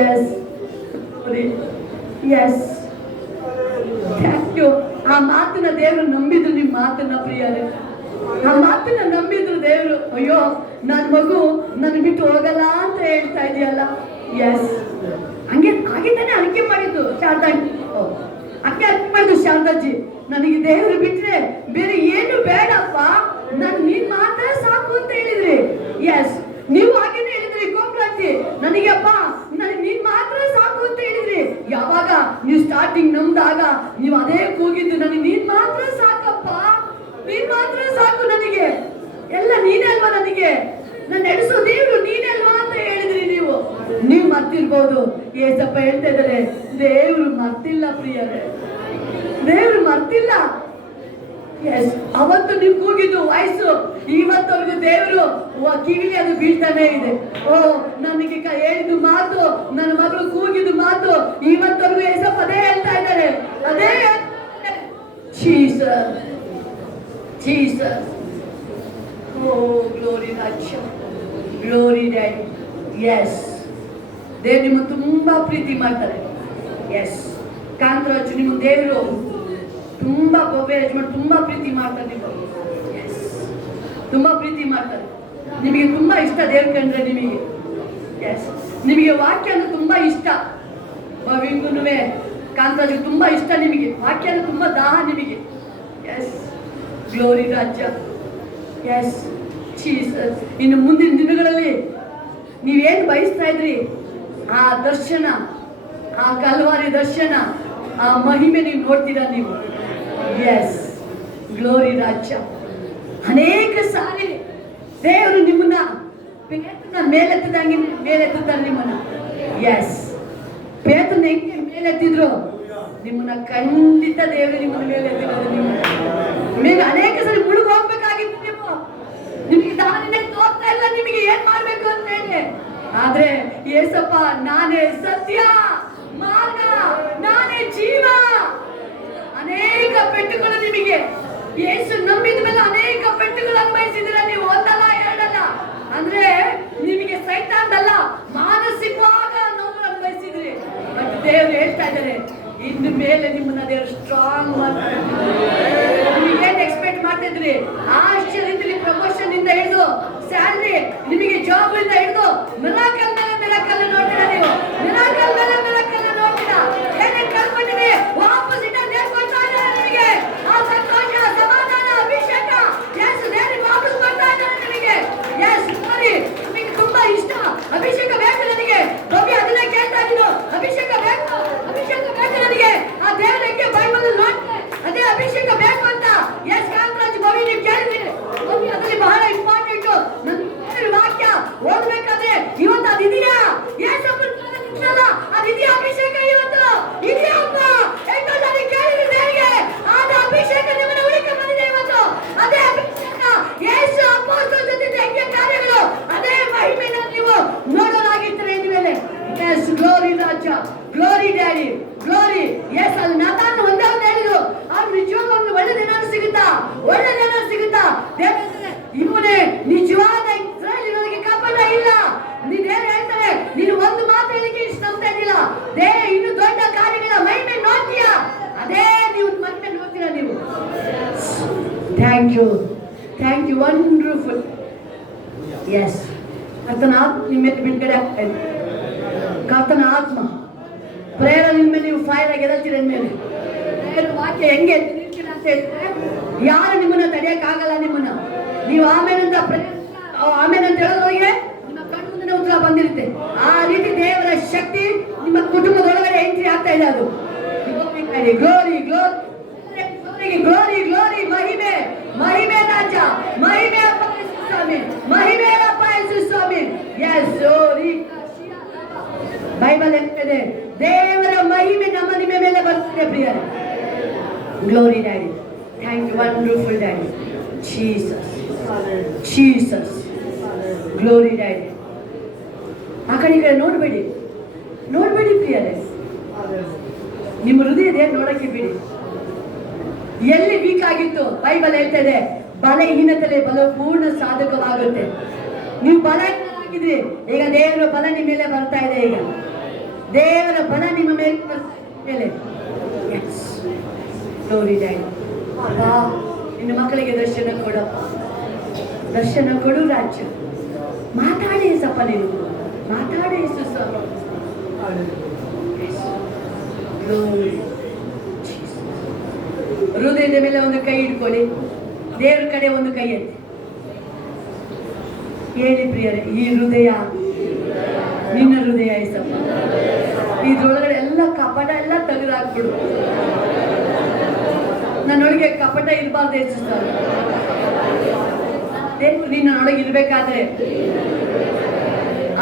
Yes yes, thank you. ಆ ಮಾತನ್ನ ದೇವರು ನಂಬಿದ್ರು, ನಿಮ್ಮ ಮಾತನ್ನ ಪ್ರಿಯರೇ, ಆ ಮಾತನ್ನ ನಂಬಿದ್ರು ದೇವರು. ಅಯ್ಯೋ ನನ್ನ ಮಗು ನನ್ನ ಬಿಟ್ಟು ಹೋಗಲ್ಲ ಅಂತ ಹೇಳ್ತಾ ಇದೆಯಲ್ಲ. ಎಸ್, ಹಾಗೆ ತಾನೇ ಅರಿಕೆ ಮಾಡಿದ್ದು ಶಾರದಾಜಿ, ಅಕ್ಕೆ ಅರಿಕೆ ಮಾಡಿದ್ದು ಶಾರದಾಜಿ. ನನಗೆ ದೇವರು ಬಿಟ್ರೆ ಬೇರೆ ಏನು ಬೇಡಪ್ಪ, ನೀನ್ ಮಾತ್ರ ಸಾಕು ಅಂತ ಹೇಳಿದ್ರಿ. ಎಸ್, ನೀವು ಹಾಗೇನೆ ಹೇಳಿದ್ರಿ ಗೋಪ್ರಾಂತಿ, ನನಗೆ ಅಪ್ಪ ನನಗೆ ನೀನ್ ಮಾತ್ರ ಸಾಕು ಅಂತ ಹೇಳಿದ್ರಿ. ಯಾವಾಗ ನೀವು ಸ್ಟಾರ್ಟಿಂಗ್ ನಮ್ದಾಗ ನೀವು ಅದೇ ಕೂಗಿದ್ದು, ನನಗೆ ನೀನ್ ಮಾತ್ರ ಸಾಕಪ್ಪ, ನೀನ್ ಮಾತ್ರ ಸಾಕು, ನನಗೆ ಎಲ್ಲ ನೀನೇ ಅಲ್ವಾ, ನನಗೆ ನನ್ನ ನಡೆಸೋ ದೇವ್ರು ನೀನೇ ಅಲ್ವಾ ಅಂತ ಹೇಳಿದ್ರಿ. ನೀವು ಮರ್ತಿರ್ಬೋದು. ಏಸಪ್ಪ ಹೇಳ್ತಾ ಇದ್ದಾರೆ, ದೇವ್ರು ಮರ್ತಿಲ್ಲ ಪ್ರಿಯರೇ, ದೇವ್ರು ಮರ್ತಿಲ್ಲ. ಎಸ್, ಅವತ್ತು ನೀವು ಕೂಗಿದ್ದು ವಯಸ್ಸು ಇವತ್ತವರೆಗೂ ದೇವರು ಕಿವಿಗೆ ಅದು ಬೀಳ್ತಾನೆ ಇದೆ. ಓ, ನನಗೆ ಹೇಳಿದ್ದು ಮಾತು, ನನ್ನ ಮಗಳು ಕೂಗಿದ್ದು ಮಾತು ಇವತ್ತವರೆಗೂ ಏಸಪ್ಪ ಅದೇ ಹೇಳ್ತಾ ಇದ್ದಾರೆ, ಅದೇ ಜೀಸಸ್, ಜೀಸಸ್. ಓ ಗ್ಲೋರಿ ರಾಜ, ಗ್ಲೋರಿ ಡ್ಯಾಡಿ. ಎಸ್, ದೇವ್ರು ನಿಮ್ಮ ತುಂಬಾ ಪ್ರೀತಿ ಮಾಡ್ತಾರೆ. ಎಸ್, ಕಾಂತರಾಜು ನಿಮ್ಮ ದೇವರು ತುಂಬಾ ಭವ್ಯ ಯಜಮಾನ್, ತುಂಬಾ ಪ್ರೀತಿ ಮಾಡ್ತಾರೆ ನೀವು. ಎಸ್, ತುಂಬಾ ಪ್ರೀತಿ ಮಾಡ್ತಾರೆ. ನಿಮಗೆ ತುಂಬಾ ಇಷ್ಟ ದೇವ್ರ ಕಂಡ್ರೆ ನಿಮಗೆ. ಎಸ್, ನಿಮಗೆ ವಾಕ್ಯ ಅಂದ್ರೆ ತುಂಬಾ ಇಷ್ಟ. ಭವಿಂಗುನುವೆ ಕಾಂತರಾಜು ತುಂಬಾ ಇಷ್ಟ ನಿಮಗೆ, ವಾಕ್ಯ ಅಂದ್ರೆ ತುಂಬಾ ದಾಹ ನಿಮಗೆ. ಎಸ್, ಗ್ಲೋರಿ ರಾಜ್ಯ. Yes Jesus. ಇನ್ನು ಮುಂದಿನ ದಿನಗಳಲ್ಲಿ ನೀವೇನು ಬಯಸ್ತಾ ಇದ್ರಿ ಆ ದರ್ಶನ, ಆ ಕಲ್ವಾರಿ ದರ್ಶನ, ಆ ಮಹಿಮೆ ನೀವು ನೋಡ್ತೀರಾ ನೀವು. ಎಸ್, ಗ್ಲೋರಿ ರಾಜ್ಯ. ಅನೇಕ ಸಾರಿ ದೇವರು ನಿಮ್ಮನ್ನ ಮೇಲೆತ್ತುತ್ತಾರೆ ನಿಮ್ಮನ್ನ. ಎಸ್, ಪೇತ್ರನ ಹೆಂಗೆ ಮೇಲೆತ್ತಿದ್ರು ನಿಮ್ಮನ್ನ ಖಂಡಿತ ದೇವರು ನಿಮ್ಮನ್ನ ಮೇಲೆತ್ತಿರೋದು. ನಿಮಗೆ ಅನೇಕ ಸರಿ ಮುಳುಗ್ ಹೋಗ್ಬೇಕಾಗಿತ್ತು. ನಿಮಗೆ ದಾರಿನೇ ತೋರ್ತಾ ಇಲ್ಲ ನಿಮಗೆ ಏನ್ ಮಾಡ್ಬೇಕು ಅಂತ ಹೇಳಿ. ಆದ್ರೆ ಏಸಪ್ಪ ನಾನೇ ಸತ್ಯ ಮಾರ್ಗ, ನಾನೇ ಜೀವ. ಅನೇಕ ಪೆಟ್ಟುಗಳು ನಿಮಗೆ ಯೇಸು ನಂಬಿದ ಮೇಲೆ ಅನೇಕ ಪೆಟ್ಟುಗಳು ಅನ್ವಯಿಸಿದಿರ ನೀವು, ಒಂದಲ್ಲ ಎರಡಲ್ಲ. ಅಂದ್ರೆ ನಿಮಗೆ ಸೈತಾನದಲ್ಲ, ಮಾನಸಿಕವಾಗ ನೋವು ಅನ್ವಯಿಸಿದ್ರಿ. ಮತ್ತೆ ದೇವ್ರು ಹೇಳ್ತಾ ಇದ್ದಾರೆ, ಇನ್ನು ಮೇಲೆ ನಿಮ್ಮನ್ನ ದೇವ್ರು ಸ್ಟ್ರಾಂಗ್ ಮಾಡ್ತಾರೆ. ಏನ್ ಎಕ್ಸ್ಪೆಕ್ಟ್ ಮಾಡ್ತಿದ್ರಿ? ಆಶ್ಚರ್ಯದಲ್ಲಿ ಪ್ರಮೋಷನ್ ಇಂದ ಹಿಡಿದು ಸ್ಯಾಲರಿ, ನಿಮಗೆ ಜಾಬ್ ಇಂದ ಹಿಡಿದು ಮಿರಾಕಲ್ ಮೇಲೆ ಮಿರಾಕಲ್ ನೋಡ್ತೀರಾ ನೀವು. ಮಿರಾಕಲ್ ಮೇಲೆ ಮಿರಾಕಲ್ ನೋಡ್ತೀರಾ. ಏನೇನ್ ಕಲ್ಕೊಂಡಿರಿ ವಾಪಸ್ ಇಟ್ಟ ಕೊಡ್ತಾ ಇದ್ದಾರೆ ನಿಮಗೆ. ಆ ಸಂತೋಷ, ಸಮಾಧಾನ, ಅಭಿಷೇಕ ಎಸ್ ದೇವರಿಗೆ ವಾಪಸ್ ಕೊಡ್ತಾ ಇದ್ದಾರೆ ನಿಮಗೆ. ಎಸ್, ನೋಡಿ ನಿಮಗೆ ತುಂಬಾ ಇಷ್ಟ ಅಭಿಷೇಕ ಬೇಕು ನನಗೆ. ಭವ್ಯ ಅದನ್ನೇ ಕೇಳ್ತಾ ಇದ್ರು, ಅಭಿಷೇಕ ಬೇಕು, ಅಭಿಷೇಕ ಬೇಕು ನನಗೆ. ಆ ದೇವರಿಗೆ ಬೈಬಲ್ ನೋಡ್ತಾರೆ ಅದೇ ಅಭಿಷೇಕ ಬೇಕು ಅಂತ. ಎಸ್ ಕಾಂತರಾಜ್ ಭವ್ಯ ನೀವು ಕೇಳಿದ್ದೀರಿ, ಅದರಲ್ಲಿ ಬಹಳ ಇಂಪಾರ್ಟೆಂಟ್. ನನ್ನ ವಾಕ್ಯ ಓದ್ಬೇಕಾದ್ರೆ ಇವತ್ತು ಅದಿದೆಯಾ? ಅದಿದೆಯಾ ಅಭಿಷೇಕ? ಇವತ್ತು ಇದೆಯಾ ಅಂತ ಎಷ್ಟೋ ಜನ ಕೇಳಿದ್ರೆ ದೇವರಿಗೆ ಆದ ಅಭಿಷೇಕ ನಿಮ್ಮನ್ನ ಹುಡುಕ ಬಂದಿದೆ ಇವತ್ತು. ಅದೇ ಅಭಿಷೇಕ ಯೇಸು ಅಪೊಸ್ತಲರ ಜೊತೆ ಹೆಂಗೆ ಕಾರ್ಯಗಳು, ಅದೇ ಮಹಿಮೆನ ನೀವು ನೋಡಲಾಗಿರ್ತಾರೆ ಇನ್ಮೇಲೆ. ಎಸ್, ಗ್ಲೋರಿ ರಾಜ, ಗ್ಲೋರಿ ಡ್ಯಾಡಿ, ಗ್ಲೋರಿ. ಎಸ್, ಅಲ್ಲಿ ನಾತಾನ ಒಂದೇ ಒಂದು ಹೇಳಿದ್ರು, ಅವ್ರು ನಿಜವಾಗ್ಲೂ ಒಳ್ಳೆದೇನಾದ್ರು ಸಿಗುತ್ತಾ, ಒಳ್ಳೆದೇನಾದ್ರು ಸಿಗುತ್ತಾ? ಇವನೇ ನಿಜವಾದ ಇಸ್ರಾಯೇಲಿನವರಿಗೆ ಕಾಪಾಡ ಇಲ್ಲ. ನೀವೇನು ಹೇಳ್ತಾರೆ, ನೀನು ಒಂದು ಮಾತು ಹೇಳಿಕೆ ಇಷ್ಟು ನಂಬ್ತಾ ಇದ್ದಿಲ್ಲ. ಇನ್ನು ದೊಡ್ಡ ಕಾರ್ಯಗಳ ಮಹಿಮೆ ನೋಡ್ತೀಯಾ, ಅದೇ ನೀವು ಮಹಿಮೆ ನೋಡ್ತೀರಾ ನೀವು. Thank you, thank you, wonderful. Yes, ಕರ್ತನ ಆತ್ಮ ನಿಮ್ಮ ಮೇಲೆ ಬಿಡುಗಡೆ ಆಗ್ತಾ ಇದೆ. ಕರ್ತನ ಆತ್ಮ ಪ್ರೇರ ನಿಮ್ಮ ಮೇಲೆ ನೀವು ಫೈರ್ ಆಗಿ ಎದಳ್ತೀರ ಮೇಲೆ. ವಾಕ್ಯ ಹೆಂಗೆ ನಿಲ್ತೀರ ಅಂತ ಹೇಳಿದ್ರೆ ಯಾರು ನಿಮ್ಮನ್ನ ತಡೆಯಕ್ಕಾಗಲ್ಲ. ನಿಮ್ಮನ್ನ ನೀವು ಆಮೇಲೆ ಅಂತ ಹೇಳೋದ್ರೊಳಗೆ ನಿಮ್ಮ ಕಣ್ಣು ಮುಂದೆ ಉತ್ತರ ಬಂದಿರುತ್ತೆ. ಆ ರೀತಿ ದೇವರ ಶಕ್ತಿ ನಿಮ್ಮ ಕುಟುಂಬದೊಳಗಡೆ ಎಂಟ್ರಿ ಆಗ್ತಾ ಇದೆ. ಅದು ಗ್ಲೋರಿ, ಗ್ಲೋರಿ, ಗ್ಲೋರಿ, ಗ್ಲೋರಿ. ಮಹಿಮೆ, ಮಹಿಮೆ ರಾಜ, ಮಹಿಮೆ ಅಪ್ಪ ಯೇಸು ಸ್ವಾಮಿ, ಮಹಿಮೆ ಅಪ್ಪ ಯೇಸು ಸ್ವಾಮಿ. ಎಸ್, ಬೈಬಲ್ ಹೇಳ್ತಿದೆ ದೇವರ ಮಹಿಮೆ ನಮ್ಮ ನಿಮ್ಮ ಮೇಲೆ ಬರ್ತದೆ ಪ್ರಿಯರೇ. Glory daddy, thank you, wonderful daddy. Jesus, Jesus, glory daddy. ಆ ಕಡೆ ಈ ಕಡೆ ನೋಡಬೇಡಿ, ನೋಡಬೇಡಿ ಪ್ರಿಯರೇ. ನಿಮ್ಮ ಹೃದಯದ ನೋಡಕ್ಕೆ ಬಿಡಿ. ಎಲ್ಲಿ ವೀಕ್ ಆಗಿತ್ತು ಬೈಬಲ್ ಹೇಳ್ತಾ ಇದೆ, ಬಲಹೀನತೆಯಲ್ಲಿ ಬಲ ಪೂರ್ಣ ಸಾಧಕವಾಗುತ್ತೆ. ನೀವು ಬಲಹೀನರಾಗಿದ್ರಿ, ಈಗ ದೇವರ ಬಲ ನಿಮ್ಮ ಮೇಲೆ ಬರ್ತಾ ಇದೆ. ಈಗ ದೇವರ ಬಲ ನಿಮ್ಮ ಮೇಲೆ. Glory daddy. ನಿನ್ನ ಮಕ್ಕಳಿಗೆ ದರ್ಶನ ಕೊಡಪ್ಪ, ದರ್ಶನ ಕೊಡು ರಾಜ್ಯ. ಮಾತಾಡಿ ಸಪ್ಪ, ನೀನು ಮಾತಾಡಿ ಸ್ವಾಮಿ. ಹೃದಯದ ಮೇಲೆ ಒಂದು ಕೈ ಇಟ್ಕೊಳ್ಳಿ, ದೇವ್ರ ಕಡೆ ಒಂದು ಕೈ ಎತ್ತಿ. ಹೇಳಿ ಪ್ರಿಯರೇ, ಈ ಹೃದಯ ನಿನ್ನ ಹೃದಯ ಏಸಪ್ಪ. ಇದ್ರೊಳಗಡೆ ಎಲ್ಲ ಕಪಟ ಎಲ್ಲ ತೆಗೆದಾಕ್ಬಿಡು. ನನ್ನೊಳಗೆ ಕಪಟ ಇರಬಾರ್ದು ಯೇಸುಸ್ವಾಮಿ. ದೇವ್ರು ನಿನ್ನೊಳಗೆ ಇರ್ಬೇಕಾದ್ರೆ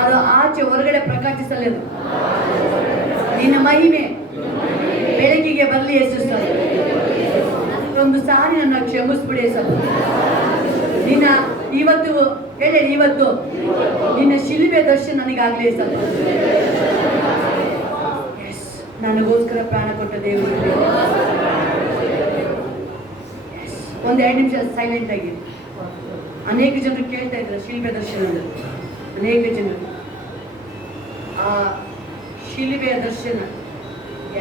ಅದು ಆಚೆ ಹೊರಗಡೆ ಪ್ರಕಾಶಿಸಲೇದು. ನಿನ್ನ ಮಹಿಮೆ ಬೆಳಕಿಗೆ ಬರಲಿ ಯೇಸುಸ್ವಾಮಿ. ಒಂದು ಸಾರಿ ನನ್ನ ಕ್ಷಮಿಸ್ಬಿಡಿ ಯೇಸಪ್ಪ. ನಿನ್ನ ಇವತ್ತು ಹೇಳಿ, ಇವತ್ತು ನಿನ್ನ ಶಿಲುಬೆ ದರ್ಶನ ನನಗಾಗಲಿ ಯೇಸಪ್ಪ. ನನಗೋಸ್ಕರ ಪ್ರಾಣ ಕೊಟ್ಟ ದೇವರು. ಒಂದು 2 ನಿಮಿಷ ಸೈಲೆಂಟ್ ಆಗಿ. ಅನೇಕ ಜನರು ಕೇಳ್ತಾ ಇದ್ರು ಶಿಲ್ಬೆ ದರ್ಶನ. ಅನೇಕ ಜನರು ಆ ಶಿಲುಬೆಯ ದರ್ಶನ.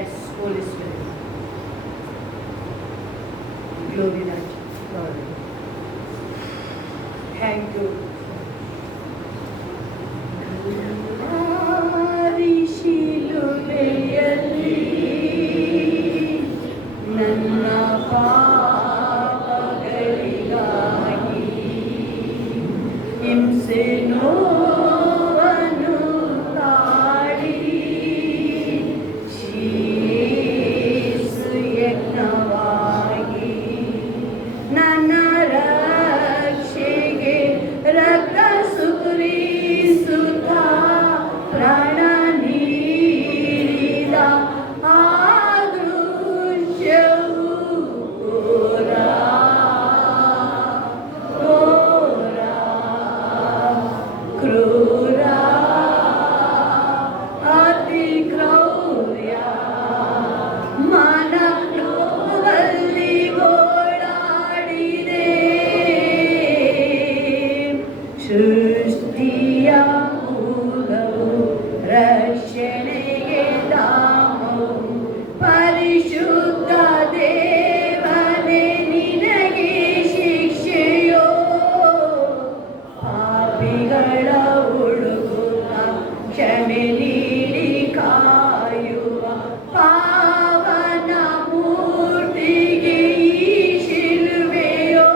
ಎಸ್, ಹೋಲಿ ಸ್ಪಿರಿಟ್, ಗ್ಲೋರಿ ರಾಜ್, ಥ್ಯಾಂಕ್ ಯು. ಶಿಲುಬೆಯಲ್ಲಿ ನನ್ನ ಪಾಪಗಳಿಗಾಗಿ ಹಿಂಸೆ ನೋವನ್ನು ತಾಳಿ ಜೀಸು ಯಜ್ಞವಾಗಿ ನನ್ನ ರಕ್ಷೆಗೆ ರಕ್ತ ಸುರಿಸುತ್ತ ಪ್ರಾಣ ನೀಡಿದ ಆ ದೃಶ್ಯವು ಘೋರ, ಘೋರ, ಕ್ರೂರ, ಅತಿ ಕ್ರೌರ್ಯ, ಮನದಲ್ಲಿ ಗೋಳಾಡಿದೆ. ಸೃಷ್ಟಿಯ ಮೂಲವು ರಕ್ಷಣೆಗೆ ಧಾಮವು ಪರಿಶುದ್ಧ ದೇವನೇ ನಿನಗೆ ಶಿಕ್ಷೆಯೋ. ಪಾಪಿಗಳ ಹುಡುಕುತ್ತ ಕ್ಷಮೆ ನೀಡಿ ಕಾಯುವ ಪಾವನ ಮೂರ್ತಿಗೆ ಈ ಶಿಲುಬೆಯೋ.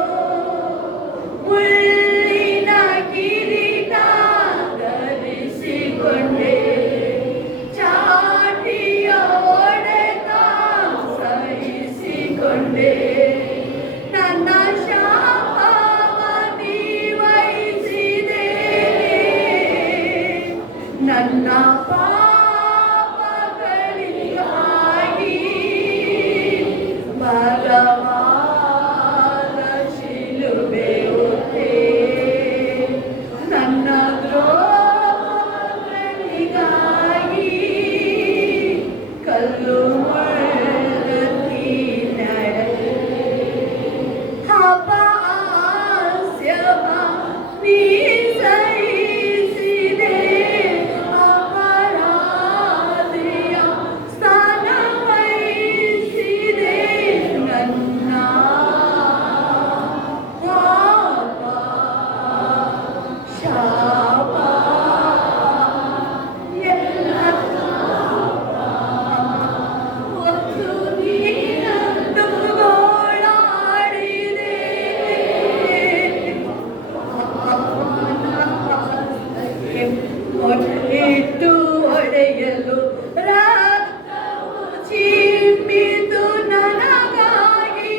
ಮುಳ್ಳಿನ ಕಿರೀಟ ಧರಿಸಿಕೊಂಡೆ, ಚಾಟಿಯ ಹೊಡೆತ ಸಹಿಸಿಕೊಂಡೆ, ನನ್ನ ಶಾಪವ ವಹಿಸಿದೆ. ನನ್ನ ಪಾಪಗಳಿಗಾಗಿ ಬಲವಾದ ಶಿಲುಬೆ ಹೊತ್ತೆ, ನನ್ನ ದ್ರೋಹಗಳಿಗಾಗಿ ಕಲ್ಲು ಮುಳ್ಳುತ್ತಿ ನಡೆದೆ. ಅಪಹಾಸ್ಯವ ನೀ ಸಹಿಸಿದೆ, ಅಪರಾಧಿಯ ಸ್ಥಾನ ವಹಿಸಿದೆ. ನನ್ನ ಪಾಪ ಶಾಪ ಎಲ್ಲ ಹೊತ್ತು ನೀನನ್ನು ಗೋಳಾಡಿದೆ. ಇಟ್ಟು ಹೊಡೆಯಲು ರಕ್ತವು ಚಿಮ್ಮಿತು ನನಗಾಗಿ.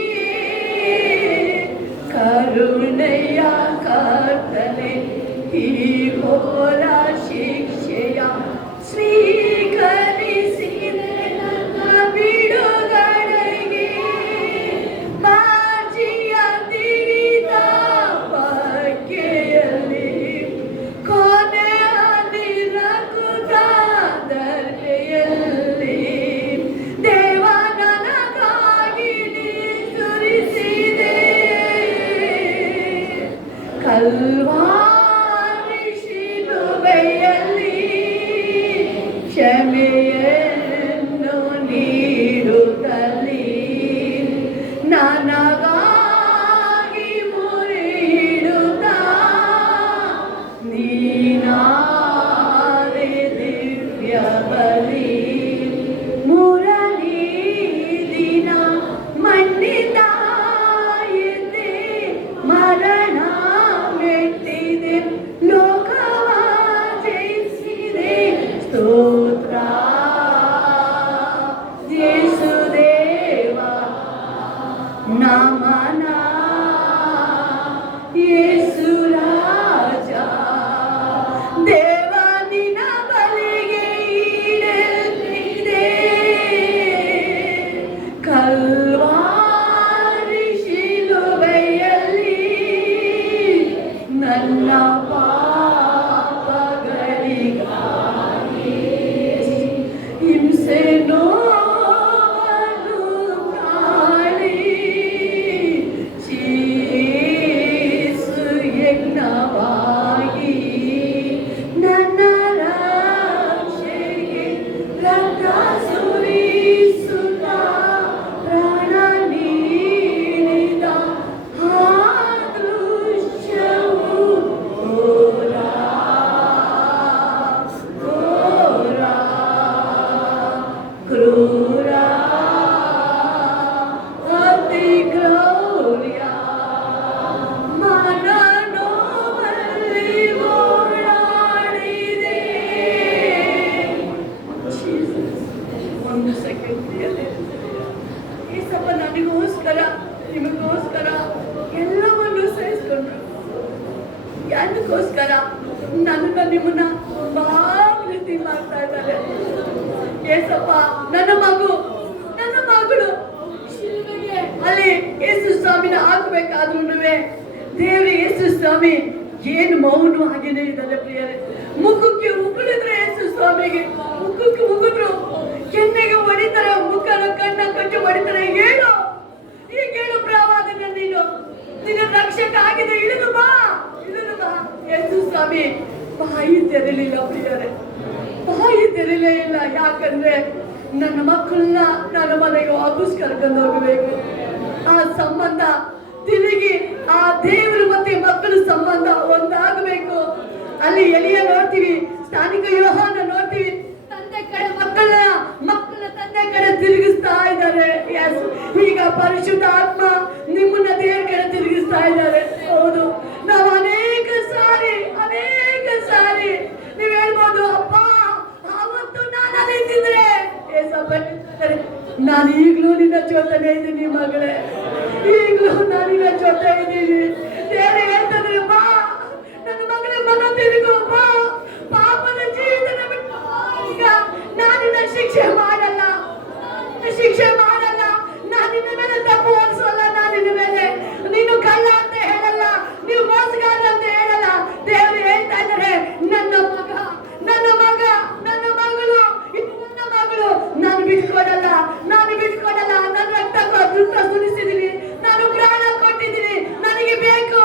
ಕರುಣೆಯ ಕರ್ತನೆ, ಈ ಘೋರ ಶಿಕ್ಷೆಯ ಸ್ವೀಕರಿಸಿದೆ ನನ್ನ ಬಿಡುಗಡೆಗೆ. ಬಾಜಿಯ ದಿಗಿದ ಬಗೆಯಲ್ಲಿ ಕೊನೆಯ ನಿರಕುತ ದರ್ಜೆಯಲ್ಲಿ ದೇವ ನನಗಾಗಿ ನೀ ಸುರಿಸಿದೆ. ಕಲ್ವಾರಿ ಶಿಲುಬೆಯಲ್ಲಿ ಕ್ಷಮೆಯನ್ನು ನೀಡುತ್ತಲಿ ನನಗಾಗಿ ಮುರಿಡುತ್ತ ನೀನಾದೆ ದಿವ್ಯ ಬಲಿ. ಮುರಳಿ ದಿನ ಮಣ್ಣಿಂದ ಎದ್ದೆ, ಮರಣ ಮೆಟ್ಟಿದೆ, ನನ್ನ ಪಾಪಗಳಿಗಾಗಿ ಹಿಂಸೆ ನೋವನ್ನು ಕಾಣಿ ಜೀಸು ಯಜ್ಞವಾಗಿ ನನ್ನ ರಕ್ಷೆಗೆ ರಕ್ತ ಸುರಿಸುತ್ತಾ ಪ್ರಾಣ ನೀಡಿದ ಆ ದೃಶ್ಯವು ಘೋರ, ಘೋರ, ಕ್ರೂರ, ಅತಿ ಕ್ರೌರ್ಯ ಮನ ನೋವಲ್ಲಿ ಓಡಾಡಿದೆ. ಒಂದು ಸೆಕೆಂಡ್ ಏಸಪ್ಪ ನನಗೋಸ್ಕರ ನಿಮಗೋಸ್ಕರ ಎಲ್ಲವನ್ನು ಸಹಿಸ್ಕೊಂಡ್ರು. ಯಾರಿಗೋಸ್ಕರ? ನನ್ನ ನಿಮ್ಮನ್ನ ಬಹಳ ಪ್ರೀತಿ ಮಾಡ್ತಾ ಇದ್ದಾರೆ ಏಸಪ್ಪ. ನನ್ನ ಮಗಳು ಶಿಲುಬೆಗೆ ಅಲ್ಲಿ ಯೇಸು ಸ್ವಾಮಿನ ಹಾಕಬೇಕಾದ್ರೂ ದೇವ್ರ ಯೇಸು ಸ್ವಾಮಿ ಏನು ಮೌನವಾಗಿನೇ ಇದ್ದಾರೆ ಪ್ರಿಯರೇ. ಮುಖಕ್ಕೆ ಉಗುಳಿದ್ರೆ ಯೇಸು ಸ್ವಾಮಿಗೆ ಮುಖಕ್ಕೆ ಉಗುದ್ರು, ಕೆನ್ನೆಗೆ ಹೊಡಿತಾರೆ, ಮುಖನ ಕಣ್ಣ ಕಟ್ಟಿ ಹೊಡಿತಾರೆ. ಹೇಳು ಈಗೇಳು ಪ್ರವಾದನ ನೀನು, ನಿನ್ನ ರಕ್ಷಕ ಆಗಿದೆ, ಇಳಿದು ಬಾ, ಇಳಿದು ಬಾ. ಯೇಸು ಸ್ವಾಮಿ ಬಾಯಿ ತೆರಲಿಲ್ಲ ಪ್ರಿಯರೇ, ಬಾಯಿ ತೆರಲೇ ಇಲ್ಲ. ಯಾಕಂದ್ರೆ ನನ್ನ ಮಕ್ಕಳನ್ನ ನನ್ನ ಮನೆಗೆ ವಾಪಸ್ ಕರ್ಕೊಂಡು ಹೋಗಬೇಕು. ಆ ಸಂಬಂಧ ತಿರುಗಿ ಆ ದೇವರು ಮತ್ತೆ ಮಕ್ಕಳ ಸಂಬಂಧ ಒಂದಾಗಬೇಕು. ಅಲ್ಲಿ ಎಲಿಯ ನೋಡ್ತೀವಿ, ಸ್ಥಾನಿಕ ಯೋಹಾನ ನೋಡ್ತೀವಿ, ತಂದೆ ಕಡೆ ಮಕ್ಕಳ ತಂದೆ ಕಡೆ ತಿರುಗಿಸ್ತಾ ಇದ್ದಾರೆ. ಈಗ ಪರಿಶುದ್ಧ ಆತ್ಮ ನಿಮ್ಮನ್ನ ದೇವರ ಕಡೆ ತಿರುಗಿಸ್ತಾ ಇದ್ದಾರೆ. ಹೌದು, ನಾವು ಅನೇಕ ಸಾರಿ ನೀವ್ ಹೇಳ್ಬೋದು, ಅಪ್ಪ ಅವತ್ತು ನಾನು ಅಲ್ಲಿದ್ದಿದ್ರೆ ನಾನು ಈಗಲೂ ನಿನ್ನ ಜೊತೆನೇ ಇದ್ದೀನಿ ಮಗಳೇ, ಈಗಲೂ ನಾನು ನಿನ್ನ ಜೊತೆ ಇದ್ದೀನಿ. ದೇವರು ಹೇಳ್ತಾರೆ, ಬಾ ನನ್ನ ಮಗಳೇ, ಮನ ತಿರುಗು, ಬಾ ಪಾಪದ ಜೀವಿತನ ಬಿಟ್ಟು ಈಗ ನಾನು ನಿನ್ನ ಶಿಕ್ಷೆ ಮಾಡಲ್ಲ, ನಾನು ನಿನ್ನ ಮೇಲೆ ತಪ್ಪು ಹೊರಿಸಲ್ಲ, ನಾನು ನಿನ್ನ ಮೇಲೆ ನೀನು ಕಳ್ಳ ಅಂತ ಹೇಳಲ್ಲ, ನೀವು ಮೋಸಗಾರ ಅಂತ ಹೇಳಲ್ಲ. ದೇವರು ಹೇಳ್ತಾ ಇದ್ದಾರೆ, ನನ್ನ ಮಗಳು ನಾನು ಬಿಟ್ಕೊಡಲ್ಲ. ನನ್ನ ರಕ್ತ ಸುರಿಸಿದ್ದೀನಿ, ನಾನು ಪ್ರಾಣ ಕೊಟ್ಟಿದ್ದೀನಿ, ನನಗೆ ಬೇಕು.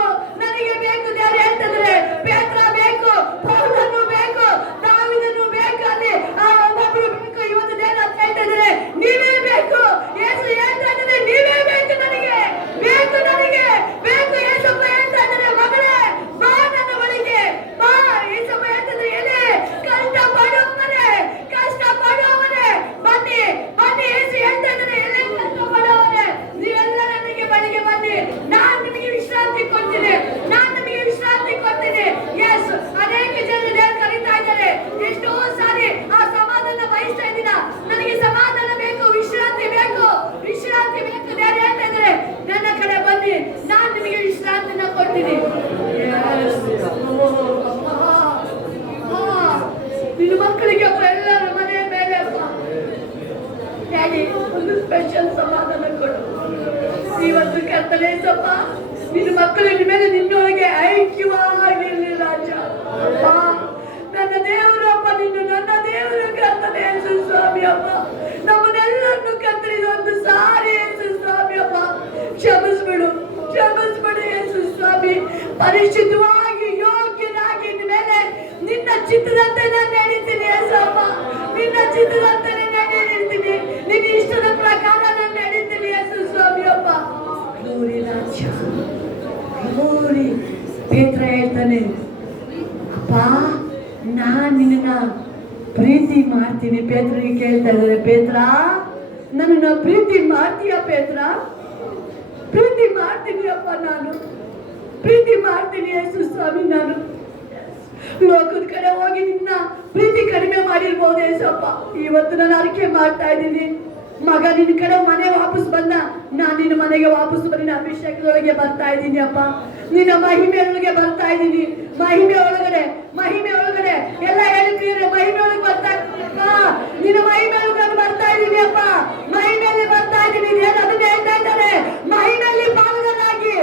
ದೇವರು ಹೇಳ್ತಿದ್ರೆ ಪೇತ್ರ ಬೇಕು, ಪೌಲನು ಬೇಕು, ದಾವೀದನು ಬೇಕು, ಅಲ್ಲಿ ಆ ಒಬ್ಬೊಬ್ರು ಬೇಕು. ಇವತ್ತು ದೇವರು ಹೇಳ್ತಿದ್ರೆ ನೀವೇ ಬೇಕು. ಯೇಸು ಹೇಳ್ತಾ ಇದ್ದಾರೆ ನೀವೇ ಬೇಕು, ನನಗೆ ಬೇಕು. ಯೇಸಪ್ಪ ಹೇಳ್ತಾ ಇದ್ದಾರೆ, ಮಗಳೇ ಬಾ ನನ್ನ ಬಳಿಗೆ ಬಾ. ಯೇಸಪ್ಪ ಹೇಳ್ತಿದ್ರೆ ಎಲೆ ಕಷ್ಟ ಪಡುವವನೇ ಬನ್ನಿ. ಯೇಸು ಹೇಳ್ತಾ ಇದ್ದಾರೆ, ಎಲೆ ಕಷ್ಟ ಪಡುವವನೇ ನೀವೆಲ್ಲ ನನಗೆ ಬಳಿಗೆ ಬನ್ನಿ, ನಾನು ನಿಮಗೆ ವಿಶ್ರಾಂತಿ ಕೊಡ್ತೀನಿ. ಎಸ್, ಅನೇಕ ಜನರು ದೇವರು ಕರೀತಾ ಇದ್ದಾರೆ. ಎಷ್ಟೋ ಸಾರಿ ಆ ಸಮಾಧಾನ ಬಯಸ್ತಾ ಇದ್ದೀನ, ನನಗೆ ಸಮಾಧಾನ ಬೇಕು, ವಿಶ್ರಾಂತಿ ಬೇಕು. ದೇವರು ಹೇಳ್ತಾ ಇದ್ದಾರೆ, ನನ್ನ ಕಡೆ ಬನ್ನಿ, ನಾನು ನಿಮಗೆ ವಿಶ್ರಾಂತಿನ ಕೊಡ್ತೀನಿ. ನಿನ್ನ ಮಕ್ಕಳಿಗೆ ಎಲ್ಲರ ಮನೆ ಮೇಲೆ ಡ್ಯಾಡಿ ಒಂದು ಸ್ಪೆಷಲ್ ಸಮಾಧಾನ ಕೊಡು. ಇವತ್ತು ಕರ್ತನೆ ಸಪ್ಪ, ನಿನ್ನ ಮಕ್ಕಳ ಮೇಲೆ ನಿನ್ನೊಳಗೆ ಐಕ್ಯವಾಗಿರಲಿ ರಾಜ. ನನ್ನ ದೇವರಪ್ಪ, ನನ್ನ ದೇವರು ಕರ್ತನೆ ಯೇಸು ಸ್ವಾಮಿ ಅಪ್ಪ, ನಮ್ಮನ್ನೆಲ್ಲರನ್ನು ಕತ್ತರಿದ ಒಂದು ಸಾರಿ ಯೇಸು ಸ್ವಾಮಿ ಅಪ್ಪ, ಕ್ಷಮಿಸ್ಬಿಡು ಯೇಸು ಸ್ವಾಮಿ. ಪರಿಶುದ್ಧವಾಗಿ ಯೋಗ್ಯನಾಗಿ ಮೇಲೆ ನಿನ್ನ ಚಿತ್ತದಂತೆ ನಾನು ನಡೀತೀನಿ ಯೇಸಪ್ಪ, ನಿನ್ನ ಚಿತ್ತದಂತೆ ನಾನು ನಡೀತೀನಿ, ನಿನ್ನ ಇಷ್ಟದ ಪ್ರಕಾರ ನಾನು ನಡೀತೀನಿ ಯೇಸು ಸ್ವಾಮಿ ಅಪ್ಪ. ಗ್ಲೋರಿ ರಾಜ, ಗ್ಲೋರಿ. ಪೇತ್ರ ಹೇಳ್ತಾನೆ, ಅಪ್ಪ ನಾನು ನಿನ್ನ ಪ್ರೀತಿ ಮಾಡ್ತೀನಿ. ಪೇತ್ರನಿಗೆ ಕೇಳ್ತಾ ಇದ್ದಾರೆ, ಪೇತ್ರ ನನ್ನ ಪ್ರೀತಿ ಮಾಡ್ತೀಯ? ಪೇತ್ರ ಪ್ರೀತಿ ಮಾಡ್ತೀನಿ ಅಪ್ಪ, ನಾನು ಪ್ರೀತಿ ಮಾಡ್ತೀನಿ ಯೇಸು ಸ್ವಾಮಿ. ನಾನು ಲೋಕದ ಕಡೆ ಹೋಗಿ ನಿನ್ನ ಪ್ರೀತಿ ಕಡಿಮೆ ಮಾಡಿರ್ಬೋದು ಯೇಸಪ್ಪ. ಇವತ್ತು ನಾನು ಅರಿಕೆ ಮಾಡ್ತಾ ಇದ್ದೀನಿ, ಮಗ ನಿನ್ನ ಕಡೆ ಮನೆ ವಾಪಸ್ ಬಂದ, ನಾನು ನಿನ್ನ ಮನೆಗೆ ವಾಪಸ್ ನಿನ್ನ ಅಭಿಷೇಕದೊಳಗೆ ಬರ್ತಾ ಇದ್ದೀನಿ ಅಪ್ಪ, ನಿನ್ನ ಮಹಿಮೆಯೊಳಗೆ ಬರ್ತಾ ಇದ್ದೀನಿ. ಮಹಿಮೆ ಒಳಗಡೆ ಎಲ್ಲ ಹೇಳಿದ್ರೆ ಮಹಿಮೆ ಒಳಗೆ ಬರ್ತಾ ಇದ್ದೀನಿ ಅಪ್ಪ, ನಿನ್ನ ಮಹಿಮೆ ಒಳಗೆ ಬರ್ತಾ ಇದ್ದೀನಿ ಅಪ್ಪ, ಮಹಿಮೆಯಲ್ಲಿ ಬರ್ತಾ ಇದ್ದೀನಿ. ಅದನ್ನ ಹೇಳ್ತಾ ಇದ್ದಾರೆ, ಮಹಿಮೆಯಲ್ಲಿ ಪಾಲುಗಾರರಾಗಿ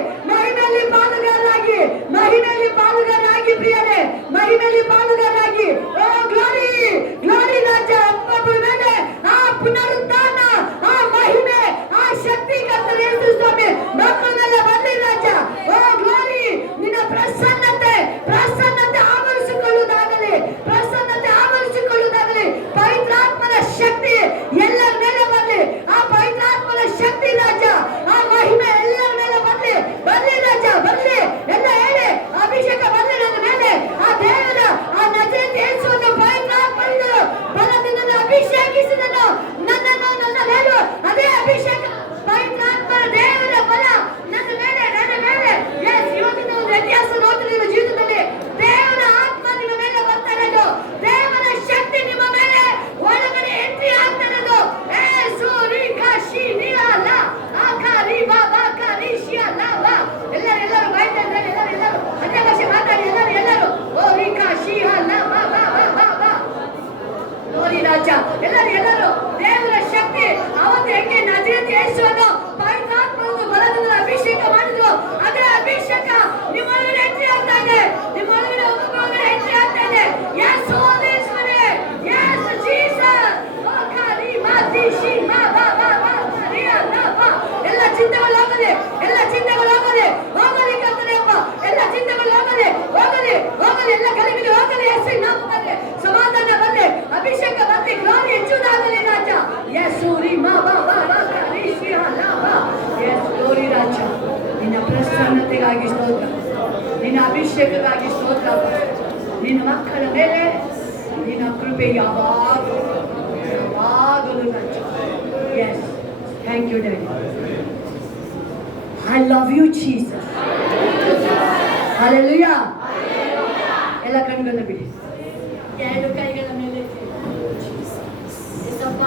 ಅಭಿಷೇಕಕ್ಕಾಗಿ ಸ್ತೋತ್ರ. ನಿನ್ನ ಮಕ್ಕಳ ಮೇಲೆ ನಿನ್ನ ಕೃಪೆ ಯಾವಾಗಲೂ ರಾಜ. Yes, thank you daddy. I love you Jesus. Hallelujah. ಎಲ್ಲ ಕಣ್ಗಳನ್ನ ಬಿಡಿ, ಎರಡು ಕೈಗಳ ಮೇಲೆ ಯೇಸಪ್ಪ,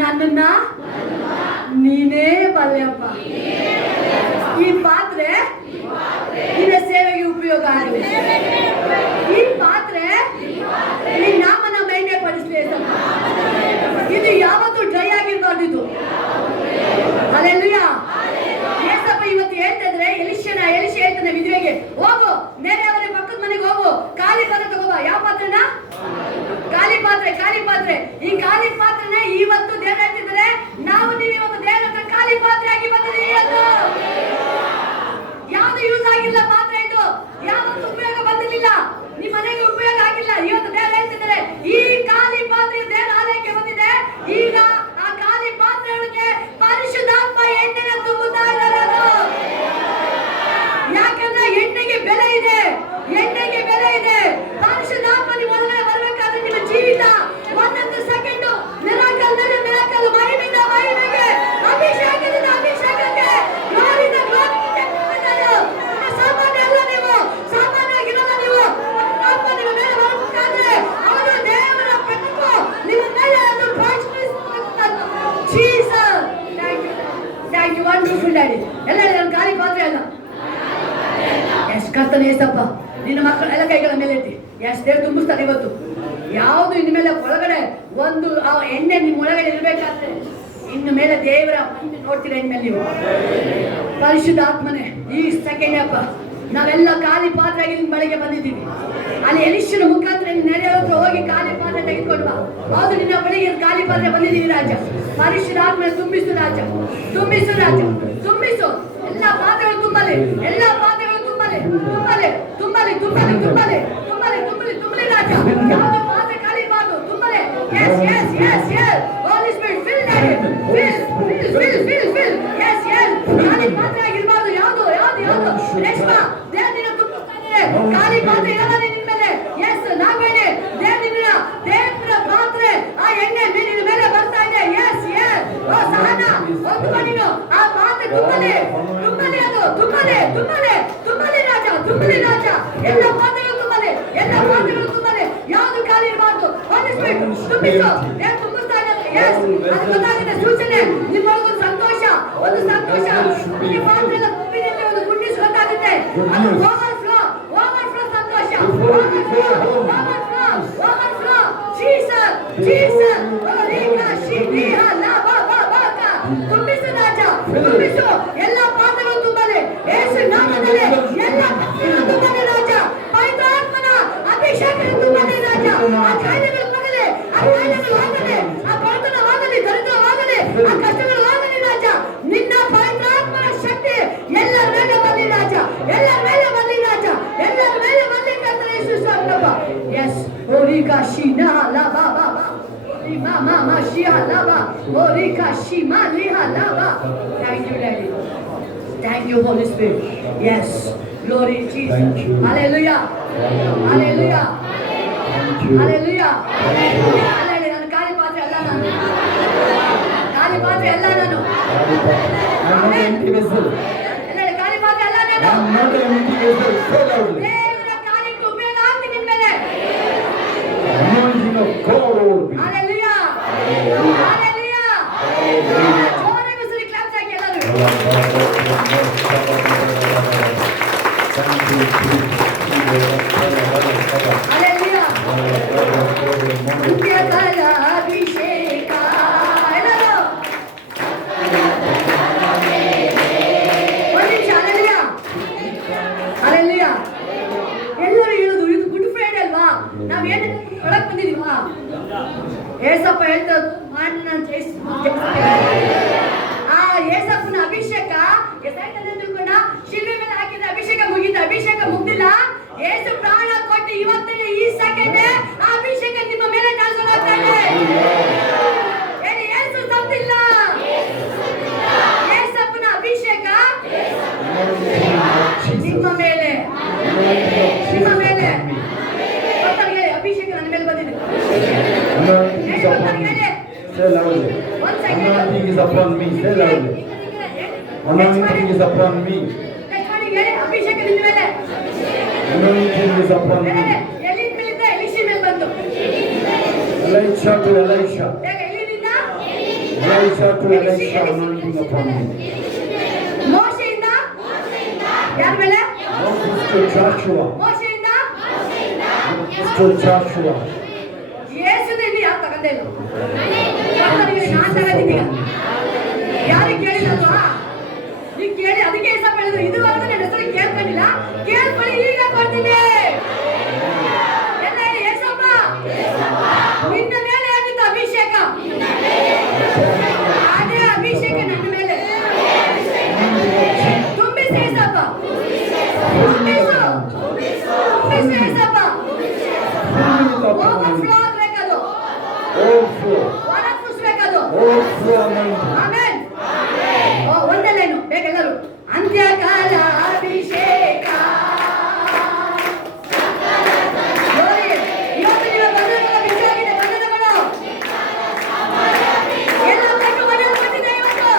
ನನ್ನನ್ನ ನೀನೇ ಬಲ್ಲೆಯಪ್ಪ. ಈ ಪಾತ್ರೆ ನಿನ್ನ ಸೇವೆಗೆ ಉಪಯೋಗ ಆಗಲಿ. ಈ ಪಾತ್ರೆ ನಿನ್ನ ನಾಮನ ಮಹಿಮೆ ಪಡಿಸಲಿ. ಇದು ಯಾವತ್ತೂ ಡ್ರೈ ಆಗಿರಬಾರ್ದು. ಇದು ಹಲ್ಲೆಲೂಯಾ. ಯೇಸಪ್ಪ ಇವತ್ತು ಹೇಳ್ತಿದ್ರೆ ಎಲಿಷ ಹೇಳ್ತಾನೆ ವಿಧವೆಗೆ, ಹೋಗು ನೆರೆಯವರ ಪಕ್ಕದ ಮನೆಗೆ ಹೋಗು, ಖಾಲಿ ಪಾತ್ರೆ ತಗೋಬಾ. ಯಾವ ಪಾತ್ರೆನ? ಖಾಲಿ ಪಾತ್ರೆ. ಈ ಖಾಲಿ ಪಾತ್ರೆನ ಇವತ್ತು ದೇವರು ಹೇಳ್ತಿದ್ದಾರೆ, ನಾವು ನೀವು ಇವತ್ತು ದೇವರ ಹತ್ರ ಖಾಲಿ ಪಾತ್ರೆ ಆಗಿ ಬಂದಿದ್ದೀವಿ. ಅದು ಯಾವುದು ಯೂಸ್ ಆಗಿಲ್ಲ ಪಾತ್ರೆ. ಇದು ಯಾವತ್ತು ಉಪಯೋಗ ಬಂದಿರಲಿಲ್ಲ, ನಿಮ್ಮ ಮನೆಗೆ ಉಪಯೋಗ ಆಗಿಲ್ಲ. ಇವತ್ತು ದೇವರು ಹೇಳ್ತಿದ್ದಾರೆ, ಈ ಖಾಲಿ ಪಾತ್ರೆ ದೇವರ ಆಲಯಕ್ಕೆ ಬಂದಿದೆ. ಈಗ ಆ ಖಾಲಿ ಪಾತ್ರೆಗಳಿಗೆ ಪರಿಶುದ್ಧಾತ್ಮ ಎಣ್ಣೆನ ತುಂಬುತ್ತಾ ಇದ್ದಾರೆ. ಯಾಕಂದ್ರೆ ಎಣ್ಣೆಗೆ ಬೆಲೆ ಇದೆ. ಪರಿಶುದ್ಧಾತ್ಮ ನಿಮ್ಮ ಒಳಗಡೆ ಬರಬೇಕಾದ್ರೆ ನಿಮ್ಮ ಜೀವಿತ ಒಂದೊಂದು ಸೆಕೆಂಡ್ ಮಿರಾಕಲ್ ಮೇಲೆ ಮಿರಾಕಲ್, ಮಹಿಮೆಯಿಂದ ಮಹಿಮೆಗೆ, ಅಭಿಷೇಕದಿಂದ ಅಭಿಷೇಕಕ್ಕೆ, ಗ್ಲೋರಿಯಿಂದ ಗ್ಲೋರಿಗೆ ಸಾಮಾನ್ಯ ಅಲ್ಲ. ನೀವು ಸಾಮಾನ್ಯವಾಗಿರಲ್ಲ. ನೀವು ಆತ್ಮ ನಿಮ್ಮ ಮೇಲೆ ಬರಬೇಕಾದ್ರೆ ಅವನು ದೇವರ ಬೆಳಕು ನಿಮ್ಮ ಮೇಲೆ ಅದು ಪ್ರಜ್ವಲಿಸುತ್ತದೆ. Jesus, thank you wonderful daddy. ಎಲ್ಲ ನನ್ನ ಖಾಲಿ ಪಾತ್ರೆ ಅಲ್ಲ. ಎಸ್ ಕರ್ತನೆ ಏಸಪ್ಪ, ನಿನ್ನ ಮಕ್ಕಳ ಎಲ್ಲ ಕೈಗಳ ಮೇಲೆ ಎತ್ತಿ. ಎಸ್ ದೇವ್ರು ತುಂಬಿಸ್ತಾರೆ ಇವತ್ತು. ಯಾವುದು ಇನ್ನು ಮೇಲೆ ಒಳಗಡೆ ಒಂದು ಆ ಎಣ್ಣೆ ನಿಮ್ಮ ಒಳಗಡೆ ಇರಬೇಕಾದ್ರೆ ಇನ್ನು ಮೇಲೆ ದೇವರ ನೋಡ್ತೀರಾ. ಇನ್ಮೇಲೆ ನೀವು ಪರಿಶುದ್ಧಾತ್ಮನೆ ಈ ಸೆಕೆಂಡ್ ಅಪ್ಪ, ನಾವೆಲ್ಲ ಖಾಲಿ ಪಾತ್ರೆ ಆಗಿ ನಿಮ್ಮ ಬಳಿಗೆ ಬಂದಿದ್ದೀವಿ. ಅಲ್ಲಿ ಎಲಿಷನ ಮುಖಾಂತರ ನೆರೆಯ ಹತ್ರ ಹೋಗಿ ಖಾಲಿ ಪಾತ್ರೆ ತೆಗೆದುಕೊಂಡು ಬಾ. ಹೌದು, ನಿನ್ನ ಬಳಿಗೆ ಖಾಲಿ ಪಾತ್ರೆ ಬಂದಿದ್ದೀವಿ ರಾಜ. ಪರಿಶುದ್ಧಾತ್ಮನೆ ತುಂಬಿಸು ರಾಜ, ತುಂಬಿಸು ರಾಜ, ತುಂಬಿಸು. ಎಲ್ಲ ಪಾತ್ರೆಗಳು ತುಂಬಲಿ, ಎಲ್ಲ ಪಾತ್ರೆಗಳು ತುಂಬಲಿ, ತುಂಬಲಿ, ತುಂಬಲಿ, ತುಂಬಲಿ, ತುಂಬಲಿ, ತುಂಬಲಿ, ತುಂಬಲಿ, ತುಂಬಲಿ ರಾಜ. ಯಾವುದು ಪಾತ್ರೆ ಖಾಲಿ ಬಾರ್ದು, ತುಂಬಲಿ. Yes, yes, yes, yes. Holy Spirit, fill that. Fill. Yes, yes. ಖಾಲಿ ಪಾತ್ರೆ ಆಗಿರಬಾರ್ದು. ಯಾವುದು ರೇಷ್ಮಾ ದೇವರ ತುಂಬಿಸ್ತಾನೆ. ಖಾಲಿ ಪಾತ್ರೆ ಇರಲ್ಲ ನಿನ್ನ ಮೇಲೆ. ಎಸ್ ನಾವೇನೆ ದೇವರ ಪಾತ್ರೆ ಆ ಎಣ್ಣೆ ನಿನ್ನ ಮೇಲೆ ಬರ್ತಾ ಇದೆ. S S. ಓ ಸಹನ ಒಂದು ನೀನು ಆ ಪಾತ್ರೆ ತುಂಬಲಿ, ಅದು ತುಂಬಲಿ ರಾಜ, ತುಂಬಲಿ ರಾಜ. ಎಲ್ಲ ಪಾತ್ರೆಗಳು ತುಂಬಲಿ, ಯಾವುದು ಖಾಲಿ ಇರಬಾರ್ದು. Holy Spirit, ತುಂಬಿಸು. ದೇವರು ತುಂಬಿಸ್ತಾ ಇದ್ದಾರೆ. ಎಸ್, ಅದು ಗೊತ್ತಾಗಿದೆ ಸೂಚನೆ. ನಿಮ್ಮೊಳಗೊಂದು ಸಂತೋಷ. ಈ ಪಾತ್ರೆ ಎಲ್ಲ ತುಂಬಿದಲ್ಲಿ ಒಂದು ಗುಂಡಿಸ್ ಗೊತ್ತಾಗುತ್ತೆ. ಅದು ಓವರ್ಫ್ಲೋ ಸಂತೋಷ. ಓವರ್ಫ್ಲೋ. ಜೀಸಸ್. ತುಂಬಿಸು ರಾಜ, ತುಂಬಿಸು. ಎಲ್ಲ ಪಾತ್ರೆಗಳು ತುಂಬಲಿ. ಯೇಸು ನಾಮದಲ್ಲಿ ಎಲ್ಲ ಪಾತ್ರೆಗಳು ತುಂಬಲಿ ರಾಜ. ಪವಿತ್ರಾತ್ಮನ ಅಭಿಷೇಕ ತುಂಬಲಿ ರಾಜ. ಆ ಕಾಯಿಲೆಗಳು ಹೋಗಲಿ, ಆ ಬಡತನವಾಗಲಿ, ದರಿದ್ರವಾಗಲಿ, ಆ ಕಷ್ಟಗಳು ಹೋಗಲಿ ರಾಜ. ನಿನ್ನ ಪವಿತ್ರಾತ್ಮನ ಶಕ್ತಿ ಎಲ್ಲರ ಮೇಲೆ ಬರಲಿ ರಾಜ. Yes, Orika Shina Lava Baba. Mama Shia Lava. Orika Shima Liha Lava. Thank you, Daddy. Thank you, Holy Spirit. Yes, glory to Jesus. Hallelujah. Hallelujah. Hallelujah. ನಾನು ಖಾಲಿ ಪಾತ್ರೆ ಅಲ್ಲ. ಖಾಲಿ ಪಾತ್ರೆ ಅಲ್ಲ ನಾನು. ಖಾಲಿ ಪಾತ್ರೆ ಅಲ್ಲ ನಾನು. ದೇವರ ಕಾರ್ಯಕ್ಕೆ ಉಪಯೋಗ ಆಗ್ತೀನಿ ನಿನ್ನ ಮೇಲೆ. Hallelujah. ಜೋರಾಗಿ ಬಿಸಿಲಿ ಕ್ಲಾಪ್ಸ್ ಹಾಕಿ ಎಲ್ಲರೂ. Hallelujah. ನಿತ್ಯಕಾಲ ಅಭಿಷೇಕ ಎಲ್ಲರೂ. ಒಂದು ನಿಮಿಷ. Hallelujah. ಎಲ್ಲರೂ ಹೇಳುದು ಇದು ಗುಡ್ ಫ್ರೈಡೆ ಅಲ್ವಾ? ನಾವೇನು ಒಳಗೆ ಬಂದಿದೀವಾ? ಏಸಪ್ಪ ಹೇಳ್ತಾರೆ ಆ ಏಸಪ್ಪನ ಅಭಿಷೇಕ ತಿಳ್ಕೊಂಡ ಶಿಲ್ವೆ ಮೇಲೆ ಹಾಕಿದ ಅಭಿಷೇಕ ಮುಗಿದ. ಅಭಿಷೇಕ ಮುಗ್ದಿಲ್ಲ. ಏಸು ಪ್ರಾಣ ಕೊಟ್ಟು ಇವತ್ತಿನ ಈ ಸೆಕೆಂಡ್ ಆ ಅಭಿಷೇಕ ನಿಮ್ಮ ಮೇಲೆ ಟ್ರಾನ್ಸ್ಫರ್ ಆಗ್ತಾ ಇದೆ. ಏಸು ಸತ್ತಿಲ್ಲ. ಏಸಪ್ಪನ ಅಭಿಷೇಕ ನಿಮ್ಮ ಮೇಲೆ upon me. Say loudly. Anointing is upon me. Say loudly. Anointing is upon me. ಅಭಿಷೇಕ ನಿನ್ನ ಮೇಲೆ. Anointing is upon me. ಎಲಿಯ ಮೇಲಿಂದ ಎಲಿಷಿ ಮೇಲೆ ಬಂತು. Elisha to Elisha. ಎಲಿಯಿಂದ Elisha to Elisha. Anointing upon me. ಮೋಶೆಯಿಂದ ಯಾರ ಮೇಲೆ? Moses to Joshua. ಮೋಶೆಯಿಂದ Moses to Joshua. ಯೇಸುದಿಂದ ಯಾರು ತಗೊಂಡೇ ಇಲ್ಲ. ನಾನು ತಗೊಂಡಿದ್ದೀಗ. ಯಾರಿಗೆ ಕೇಳಿದಲ್ವಾ? ನೀವು ಕೇಳಿ ಅದಕ್ಕೆ ಹೆಸರು ಹೇಳಿದ್ರು. ಇದುವರೆಗೂ ನನ್ನ ಹೆಸರು ಕೇಳ್ಕೊಂಡಿಲ್ಲ. ಕೇಳ್ಕೊಳ್ಳಿ, ಈಗ ಕೊಡ್ತೀನಿ. ಎಲ್ಲ ಹೇಳಿ, ಯೇಸಪ್ಪ ನಿನ್ನ ಮೇಲೆ ಆಗಿತ್ತು ಅಭಿಷೇಕ. ಅದೇ ಅಭಿಷೇಕ ನನ್ನ ಮೇಲೆ ತುಂಬಿಸಿ ಯೇಸಪ್ಪ. ತುಂಬಿಸು ಯೇಸಪ್ಪ. ಓವರ್ಫ್ಲೋ ಆಗ್ಬೇಕದು. ಹೊರಸೂಸ್ಬೇಕದು. ಆಮೆನ್. ಒಂದೇ ಲೈನು ಬೇಗ ಎಲ್ಲರೂ. ಅಂತ್ಯಕಾಲ ಅಭಿಷೇಕ. ನೋಡಿ, ಇವತ್ತು ನೀವು ಬಂಧನಗಳ ಬಿಚ್ಚಾಗಿದೆ. ಬಂಧನಗಳು ಎಲ್ಲ ಬೇಕು ಮನೆಯಲ್ಲಿ ಬಂದಿದೆ ಇವತ್ತು.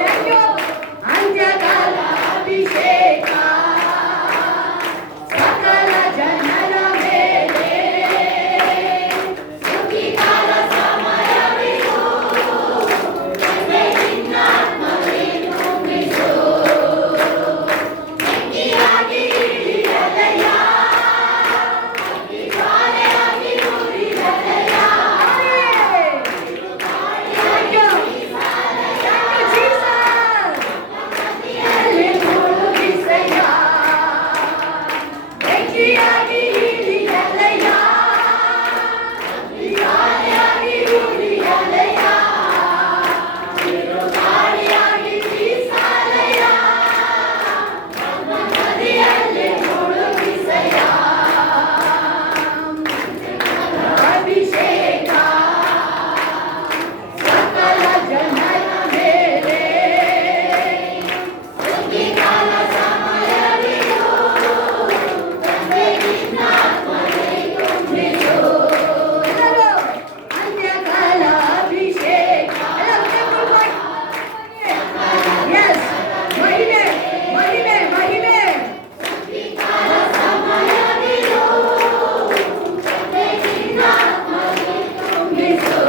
Thank you. ಅಂತ್ಯಕಾಲ ಅಭಿಷೇಕ ಸಕಲ ಜನರ ಮೇಲೆ. ಸುಖಿಕಾಲ ಸಮಯವಿದು. ಬೆಂಕಿಯಾಗಿ ಇಳಿಯಲಯ್ಯ. ಜ್ವಾಲೆಯಾಗಿ ಉರಿಯಲಯ್ಯ. Thank you. Thank you, Jesus. ಅಲ್ಲಿ ಮುಳುಗಿಸಯ್ಯ. ಬೆಂಕಿಯಾಗಿ ಇಳಿಯಲಯ್ಯ. ಜ್ವಾಲೆಯಾಗಿ ಉರಿಯಲಯ್ಯ. ಬಿರುಗಾಳಿಯಾಗಿ ಬೀಸಲಯ್ಯ. ನದಿಯಲ್ಲಿ ಮುಳುಗಿಸಯ್ಯ. ಅಭಿಷೇಕ ಸಕಲ ಜನರ ಮೇಲೆ. ಸುಗ್ಗಿಕಾಲ ಸಮಯವಿದು. ತಂದೆಗಿನ್ನಾತ್ಮನೇ ತುಂಬಿಸು. ಎಲ್ಲರೂ ಅಂತ್ಯಕಾಲ ಅಭಿಷೇಕ. ಎಲ್ಲರೂ Yes. ಮಹಿಮೆ ಮಹಿಮೆ ಮಹಿಮೆ. ಸುಗ್ಗಿಕಾಲ ಸಮಯವಿದು. ತಂದೆಗಿನ್ನಾತ್ಮನೇ ತುಂಬಿಸು.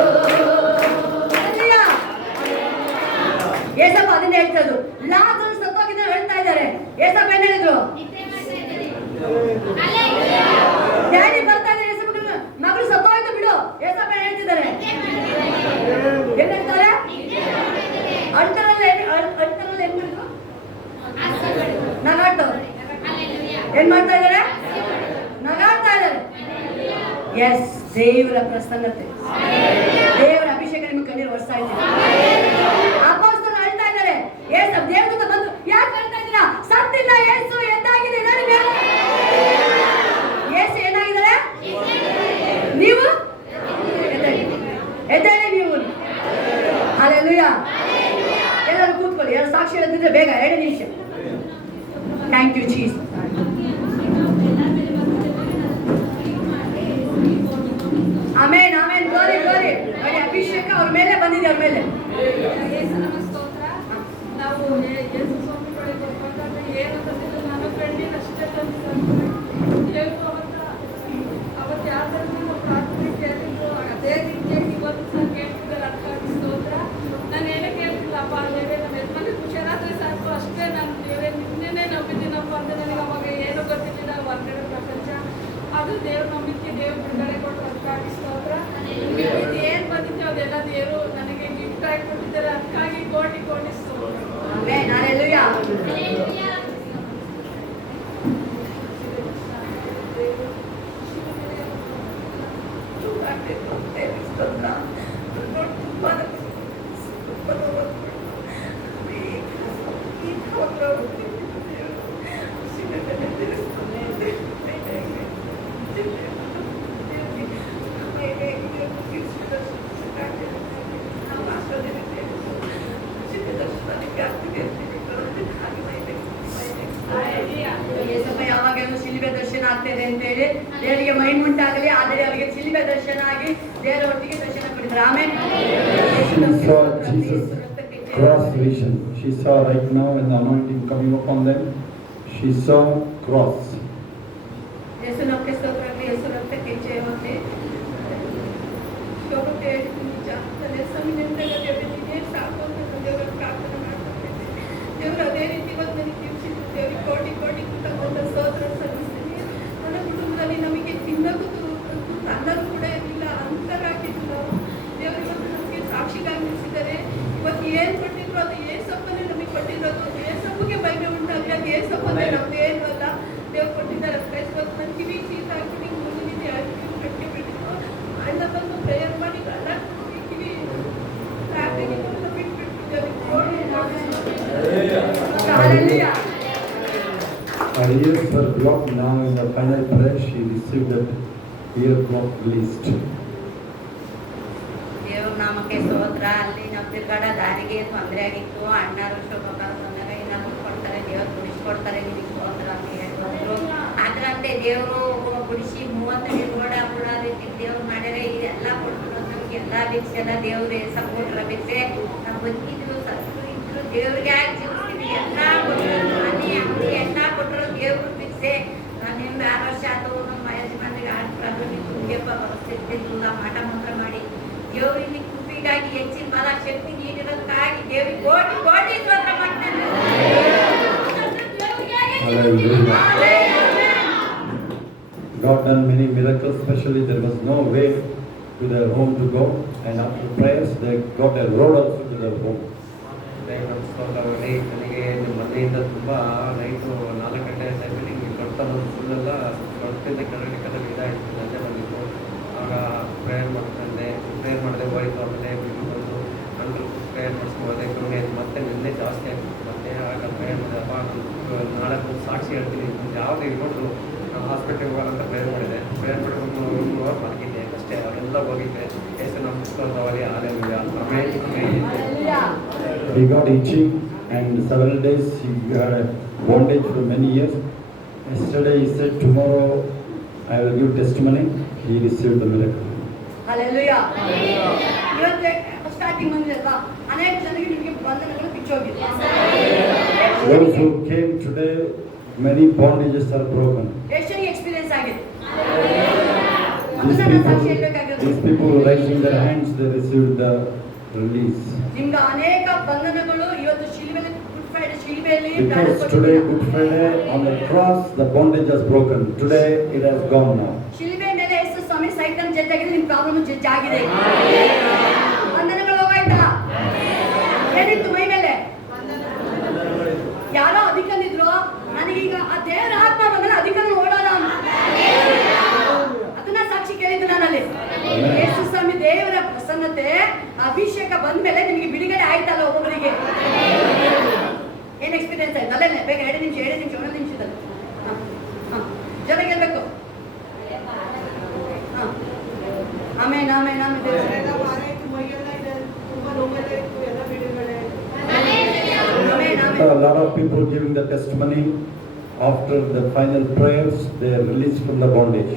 ಏಸಪ್ಪ ಅದನ್ನ ಹೇಳ್ತದ್ದು. ಲಾಜರು ಸತ್ತೋಗಿದ್ದ ಹೇಳ್ತಾ ಇದ್ದಾರೆ. ಏಸಪ್ಪ ಏನ್ ಹೇಳಿದ್ರು? ಡ್ಯಾಡಿ ಬರ್ತಾ ಇದ್ದಾರೆ. ಏಸಪ್ಪ ಮಗಳು ಸತ್ತೋಯ್ತು ಬಿಡು. ಏಸಪ್ಪ ಏನ್ ಹೇಳ್ತಿದ್ದಾರೆ? ಏನ್ ಹೇಳ್ತಾರೆ? ಅಳ್ತಾರಲ್ಲ ಏನ್ ಮಾಡಿದ್ರು? ನಗಾಡ್ತು. ಏನ್ ಮಾಡ್ತಾ ಇದ್ದಾರೆ? ನಗಾಡ್ತಾ ಇದ್ದಾರೆ. ಎಸ್, ದೇವರ ಪ್ರಸನ್ನತೆ, ದೇವರ ಅಭಿಷೇಕ ನಿಮ್ಮ ಕಣ್ಣೀರು ಒರೆಸ್ತಾ ಇದ್ದಾರೆ. ಅಪೊಸ್ತಲರು ಅಳ್ತಾ ಇದ್ದಾರೆ. ಏಸು ದೇವದೂತ ಬಂದು, ಯಾಕೆ ಅಳ್ತಾ ಇದ್ದೀರಾ? ಸತ್ತಿಲ್ಲ, ಏಸು ಎದ್ದಾಗಿದೆ. ನೋಡಿ ಮೇಲೆ. ಏಸು ಏನಾಗಿದ್ದಾರೆ? ನೀವು ಎದ್ದೇಳಿ ನೀವು. ಹಲ್ಲೆಲೂಯಾ. ಎಲ್ಲರೂ ಕೂತ್ಕೊಳ್ಳಿ. ಎಲ್ಲ ಸಾಕ್ಷಿ ಹೇಳ್ತಿದ್ರೆ ಬೇಗ 2 ನಿಮಿಷ. Thank you Jesus. Amen amen. Glory glory. ನೋಡಿ ಅಭಿಷೇಕ ಅವ್ರ ಮೇಲೆ ಬಂದಿದೆ. ಅವ್ರ ಮೇಲೆ ನಾವು ಯೇಸು ಸ್ವಾಮಿ ಕಡೆ ಬಂದಾಗ ಏನು ತಂದಿಲ್ಲ. ನಾನು ಫ್ರೆಂಡಿನ ಅಷ್ಟೇ ತಂದಿದ್ದು. ಅವತ್ತು ಯಾವ ಥರ ನಾವು ಪ್ರಾರ್ಥನೆ ಕೇಳಿದ್ರು ಅದೇ ರೀತಿಯಾಗಿ ಇವತ್ತು ಸಹ ಕೇಳ್ತಿದ್ದಾರೆ. ಅದಕ್ಕಾಗಿ ಸ್ತೋತ್ರ. ನಾನು ಏನೇ ಕೇಳ್ತಿಲ್ಲಪ್ಪ. ದೇವೇ ನಮ್ಮ ಯಜಮಾನಿ ಖುಷಿಯಾದ್ರೆ ಸಾಕು ಅಷ್ಟೇ. ನಾನು ದೇವರೇ ನಿನ್ನೆನೇ ನಂಬಿದ್ದೀನಪ್ಪ ಅಂತ ನನಗೆ ಅವಾಗ ಏನು ಗೊತ್ತಿರಲಿಲ್ಲ. ಹೊರಗಡೆ ಪ್ರಪಂಚ ಅದು ದೇವ್ರು ನಂಬಿಕೆ, ದೇವ್ರು ಬಿಡುಗಡೆ ಕೊಟ್ಟು ಅದಕ್ಕಾಗಿ ಸ್ತೋತ್ರ. ಇದು ಏನು ಬಂದಿತ್ತು ಅದೆಲ್ಲ ದೇವರು ನನಗೆ ಗಿಫ್ಟ್ ಆಗಿ ಕೊಟ್ಟಿದ್ದಾರೆ. ಅದಕ್ಕಾಗಿ ಕೋಟಿ ಕೋಟಿ ಸ್ತೋತ್ರ. ಆಮೆನ್. ಹಲ್ಲೆಲೂಯಾ. ಯೇಸಪ್ಪ ಯಾವಾಗಲೂ ಶಿಲುಬೆ ದರ್ಶನ ಆಗ್ತದೆ ಅಂತ ಹೇಳಿ ದೇವರಿಗೆ ಮಹಿಮೆ ಉಂಟಾಗಲಿ. ಆದರೆ ಅವರಿಗೆ ಶಿಲುಬೆ ದರ್ಶನ ಆಗಿ ದೇವರ ಒಟ್ಟಿಗೆ ದರ್ಶನ ಕೊಡಿದ್ರು. ಆಮೇಲೆ She saw Jesus' cross vision. She saw right now when the anointing coming upon them. She saw cross. ಯೇಸು ನಮಗೆ ಸ್ತೋತ್ರಕ್ಕೆ ಯೇಸು ರಕ್ತಕ್ಕೆ ಜಯ ಹೊಂದಿ. ಶೋಭಕ್ಕೆ ನಿಜ ನನ್ನ ಸಮಯದಿಂದ ದೇವರಿಗೆ ಸಾಕು ಅಂತ ದೇವರ ಪ್ರಾರ್ಥನೆ ಮಾಡ್ತಿದ್ದೇನೆ. ದೇವರು ಅದೇ ರೀತಿ ಇವತ್ತು ನನಗೆ ತಿಳಿಸಿದ್ರು. ದೇವರಿಗೆ ಕೋಟಿ ಕೋಟಿ ಕೃತಜ್ಞತೆ ಸ್ತೋತ್ರ ಸಲ್ಲಿಸ್ತೀನಿ. ನನ್ನ ಕುಟುಂಬದಲ್ಲಿ ನಮಗೆ ತಿನ್ನೋದು ಅನ್ನೋದು ಕೂಡ ಇರಲಿಲ್ಲ, ಅಂತರಾಗಿದ್ರು. ದೇವರು ಇವತ್ತು ನಮಗೆ ಸಾಕ್ಷಿಗಾಗಿ ನಿಲ್ಲಿಸಿದ್ದಾರೆ. ಇವತ್ತು ಏನು ಕೊಟ್ಟಿದ್ರು ಅದು ಏಸಪ್ಪನೇ ನಮಗೆ ಕೊಟ್ಟಿರೋದು. ಏಸಪ್ಪಗೆ ಮಹಿಮೆ ಉಂಟಾಗಲಿ. ಅದು ಏಸಪ್ಪನೇ ನಮ್ದು ಏನು ಅಲ್ಲ, ದೇವ್ರು ಕೊಟ್ಟಿದ್ದಾರೆ. ಇವತ್ತು ನನ್ನ ಕಿವಿ ಶೀತ ಹಾಕಿ ಮುಂದಿನ ಕಟ್ಟಿ ಬಿಟ್ಟಿದ್ರು. ಅಣ್ಣ ಬಂದು ಪ್ರೇಯರ್ ಮಾಡಿ ಅಲ್ಲ ಕಿವಿ Her ears were blocked. Now in the final prayer she received that ear block released. ದೇವ್ರ ನಾಮಕ್ಕೆ ಸ್ತೋತ್ರ. ಅಲ್ಲಿ ನಾವು ತಿರ್ಗಾಡೋ ದಾರಿಗೆ ತೊಂದರೆ ಆಗಿತ್ತು. ಅಣ್ಣರು ಶೋಭಕ ಬಂದಾಗ ಏನಾದ್ರು ಕೊಡ್ತಾರೆ, ದೇವ್ರು ಬಿಡಿಸ್ಕೊಡ್ತಾರೆ, ನಿಮಗೆ ಸ್ತೋತ್ರ ಅಂತ ಹೇಳ್ಬೋದು. ಅದರಂತೆ ದೇವರು ಬಿಡಿಸಿ 30 ರೋಡ ಕೂಡ ರೀತಿ ದೇವ್ರು ಮಾಡ್ಯಾರೆ. ಇದೆಲ್ಲ ಕೊಡ್ತಾರೆ ನಮ್ಗೆ ಎಲ್ಲ ಭಿಕ್ಷೆ ಎಲ್ಲ ದೇವ್ರೆ ಸಪೋರ್ಟ್ರ ಭಿಕ್ಷೆ. ನಾವು ಬದುಕಿದ್ರು ಸತ್ತು ಇದ್ರು ದೇವ್ರಿಗೆ ಯಾಕೆ ಜೀವಿಸ್ತೀವಿ? ಎಲ್ಲ ಕೊಟ್ಟರು ಮನೆ ಅಂಗಡಿ ಎಲ್ಲ ಕೊಟ್ಟರು ದೇವ್ರ ಭಿಕ್ಷೆ. ನಾನು 6 ವರ್ಷ ಆಯ್ತು ನಮ್ಮ ಯಜಮಾನಿಗೆ ಆರ್ಟ್ ಪ್ರಾಬ್ಲಮ್ ಇತ್ತು. ಮುಗಿಯಪ್ಪ ಪರಿಸ್ಥಿತಿಲ್ಲ ಮಾಟ ಮಂತ್ರ ಮಾಡಿ ದೇವರಿಗೆ ಕೃಪೆಗಾಗಿ ಹೆಚ್ಚಿನ ಬಲ ಶಕ್ತಿ ನೀಡಿರೋದಕ್ಕಾಗಿ ದೇವರಿಗೆ ಕೋಟಿ ಕೋಟಿ ಸ್ತೋತ್ರ ಮಾಡ್ತೇನೆ. God done many miracles, especially there was no way to their home to go, and after prayers they got a road also to their home. ನಮಸ್ಕಾರವಾಗಿ ನನಗೆ ನಿಮ್ಮ ಮನೆಯಿಂದ ತುಂಬ ನೈಟು 4 ಗಂಟೆ ಟೈಮಲ್ಲಿ ಕಟ್ತಾ ಬಂದು ಫುಲ್ಲೆಲ್ಲ ಕಟ್ಟಿಂದ ಕರ್ನಾಟಕದಲ್ಲಿ ಇದಾಯಿತು. ಸಂಜೆ ಬಂದಿತ್ತು. ಆಗ ಪ್ರೇಯರ್ ಮಾಡಿದೆ ಹೋಯ್ತು. ಆಮೇಲೆ ಬಂದು ಅಂಡ್ರು ಪ್ರೇಯರ್ ಮಾಡಿಸ್ಕೋದೆ. ಕರುಣೆ ಮತ್ತೆ ನಿನ್ನೆ ಜಾಸ್ತಿ ಆಗ್ತಿತ್ತು. ಮತ್ತೆ ಆಗ ಪ್ರೇಯರ್ ಮಾಡಿದಪ್ಪ ನಾಳೆ ಸಾಕ್ಷಿ ಹೇಳ್ತೀನಿ ಯಾವುದು ಇಟ್ಕೊಂಡು ನಾನು ಹಾಸ್ಪಿಟ್ಲಿಗೆ ಹೋಗೋಣ ಪ್ರೇಯರ್ ಮಾಡಿದೆ. ಪ್ರೇಯರ್ ಮಾಡಿಕೊಂಡು ಮಲಗಿದ್ದೆ ಅಷ್ಟೇ. ಅವರೆಲ್ಲ ಹೋಗಿದ್ದೆ. ಏಸು ನಮ್ಮ ಪುಸ್ತಕದವಲ್ಲಿ ಆಲೆಲೂಯಾ ಆಮೇಲೆ He got itching and several days he had a bondage for many years. Yesterday he said, tomorrow I will give testimony. He received the miracle. Hallelujah. ಇವತ್ತು ಸ್ಟಾರ್ಟಿಂಗ್ ಬಂದಿರಲ್ಲ, ಅನೇಕ ಜನರಿಗೆ ನಿಮಗೆ ಬಂಧನಗಳು ಬಿಚ್ಚೋಗಿದೆ. Those who came today, many bondages are broken. ಎಷ್ಟು experience ಆಗಿದೆ. These people raising their hands, they received the release. ನಿಮ್ಗೆ ಅನೇಕ ಬಂಧನಗಳು ಇವತ್ತು ಶಿಲುಬೆಯಲ್ಲಿ ಗುಡ್ ಫ್ರೈಡೆ ಶಿಲುಬೆಯಲ್ಲಿ Because today, Good Friday, on the cross, the bondage has broken. Today, it has gone now. ಶಿಲುಬೆ ಮೇಲೆ ಯೇಸು ಸ್ವಾಮಿ ಸೈತಾನ್ judge ಆಗಿದೆ. ನಿಮ್ಮ ಪ್ರಾಬ್ಲಮ್ ಜಡ್ಜ್ ಆಗಿದೆ. ಬಂಧನಗಳು ಹೋಗಾಯ್ತಾ? ಏನಿತ್ತು ಮೈ ಮೇಲೆ? ಯಾರೋ ಅಧಿಕನಿದ್ರು. ನನಗೀಗ ಆ ದೇವರ ಆತ್ಮ ಬಂದ್ರೆ ಅಧಿಕನ ಓಡೋಣ ಅದನ್ನ ಸಾಕ್ಷಿ ಕೇಳಿದ್ದು ನಾನಲ್ಲಿ. ಯೇಸು ಸ್ವಾಮಿ ದೇವರ ಪ್ರಸನ್ನತೆ ಅಭಿಷೇಕ ಬಂದ ಮೇಲೆ ನಿಮಗೆ ಬಿಡುಗಡೆ ಆಯ್ತಲ್ಲ ಒಬ್ಬೊಬ್ಬರಿಗೆ. ಏನ್ ಎಕ್ಸ್ಪೀರಿಯನ್ಸ್ ಆಯ್ತು ಅಲ್ಲೇ ಬೇಗ 2 ನಿಮಿಷ 1 ನಿಮಿಷದಲ್ಲಿ ಜನ ಗೆಲ್ಬೇಕು. ಆಮೇಲೆ ಆಮೇಲೆ A lot of people giving the testimony after the final prayers, they are released from the bondage.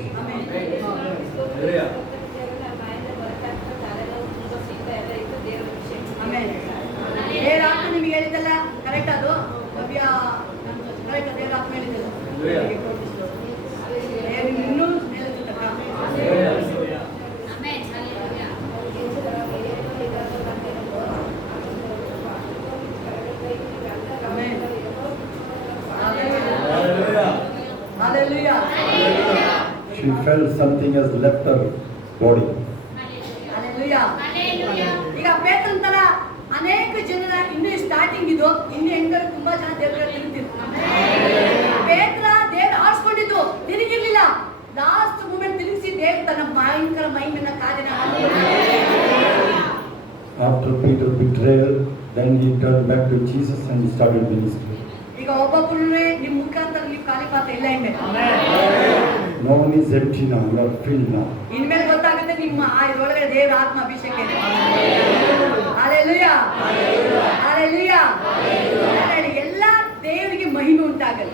ದೇವರ ಆತ್ಮ ನಿಮಗೆ ಹೇಳಿದ್ದಲ್ಲ ಕರೆಕ್ಟ್. ಅದು ಭವ್ಯ ಕರೆಕ್ಟ್. ದೇವರ ಆತ್ಮ ಹೇಳಿದ್ದಲ್ಲ ಇನ್ನೂ Hallelujah. She felt something has left her body. Hallelujah. ಈಗ ಪೇತ್ರನ ತರ ಅನೇಕ ಜನರ ಇನ್ನೂ ಸ್ಟಾರ್ಟಿಂಗ್ ಇದು. ಇನ್ನು ಹೆಂಗರು ತುಂಬಾ ಜನ ದೇವರ ತಿರುಗ್ತಿದ್ರು. ಪೇತ್ರ ದೇವ್ರು ಆರಿಸ್ಕೊಂಡಿದ್ದು ತಿರುಗಿರ್ಲಿಲ್ಲ. ಲಾಸ್ಟ್ ಮೂಮೆಂಟ್ ತಿರುಗಿಸಿ ದೇವ್ರು ತನ್ನ ಭಯಂಕರ ಮಹಿಮೆನ ಕಾರ್ಯನ. After Peter's betrayal, then he turned back to Jesus and he started ministry. ಈಗ ಒಬ್ಬೊಬ್ಬರೇ ನಿಮ್ಮ ಮುಖಾಂತರ ನೀವು ಖಾಲಿ ಪಾತ್ರ ಇಲ್ಲ ಇನ್ಮೇಲೆ. No one is empty now, you are filled now. ಇನ್ಮೇಲೆ ಗೊತ್ತಾಗುತ್ತೆ ನಿಮ್ಮ ಇದರೊಳಗಡೆ ದೇವರ ಆತ್ಮ ಅಭಿಷೇಕ ಇದೆ. Hallelujah. Hallelujah. ಎಲ್ಲ ದೇವರಿಗೆ ಮಹಿಮೆ ಉಂಟಾಗಲಿ.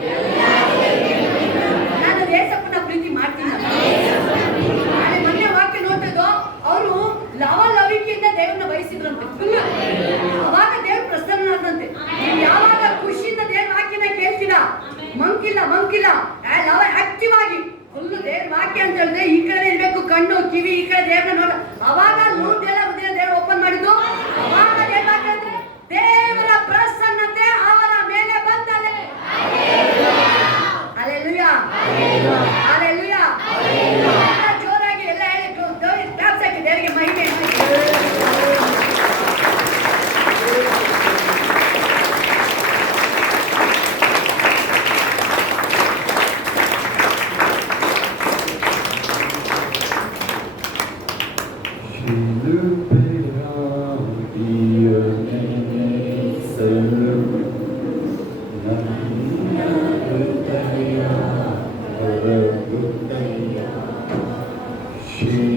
ಮಂಕಿಲ್ಲ ನಾವು ಆಕ್ಟಿವ್ ಆಗಿ ಫುಲ್ ದೇವ್ರ ವಾಕ್ಯ ಅಂತ ಹೇಳಿದ್ರೆ ಈ ಕಡೆ ಇರ್ಬೇಕು, ಕಣ್ಣು ಕಿವಿ ಈ ಕಡೆ ದೇವ್ರನ್ನ ನೋಡ. ಅವಾಗ ದೇವ್ರ ಓಪನ್ ಮಾಡಿದ್ದು. ಅವಾಗ ದೇವ್ರ ವಾಕ್ಯ ಅಂದ್ರೆ ದೇವರ ಪ್ರಸನ್ನತೆ ಅವರ ಮೇಲೆ ಬಂದಲೆ. Hallelujah, hallelujah. ಜೋರಾಗಿ ಎಲ್ಲ ಹೇಳಿ ಕ್ಲಾಪ್ಸ್ ಹಾಕಿ ದೇವರಿಗೆ ಮಹಿಮೆ. She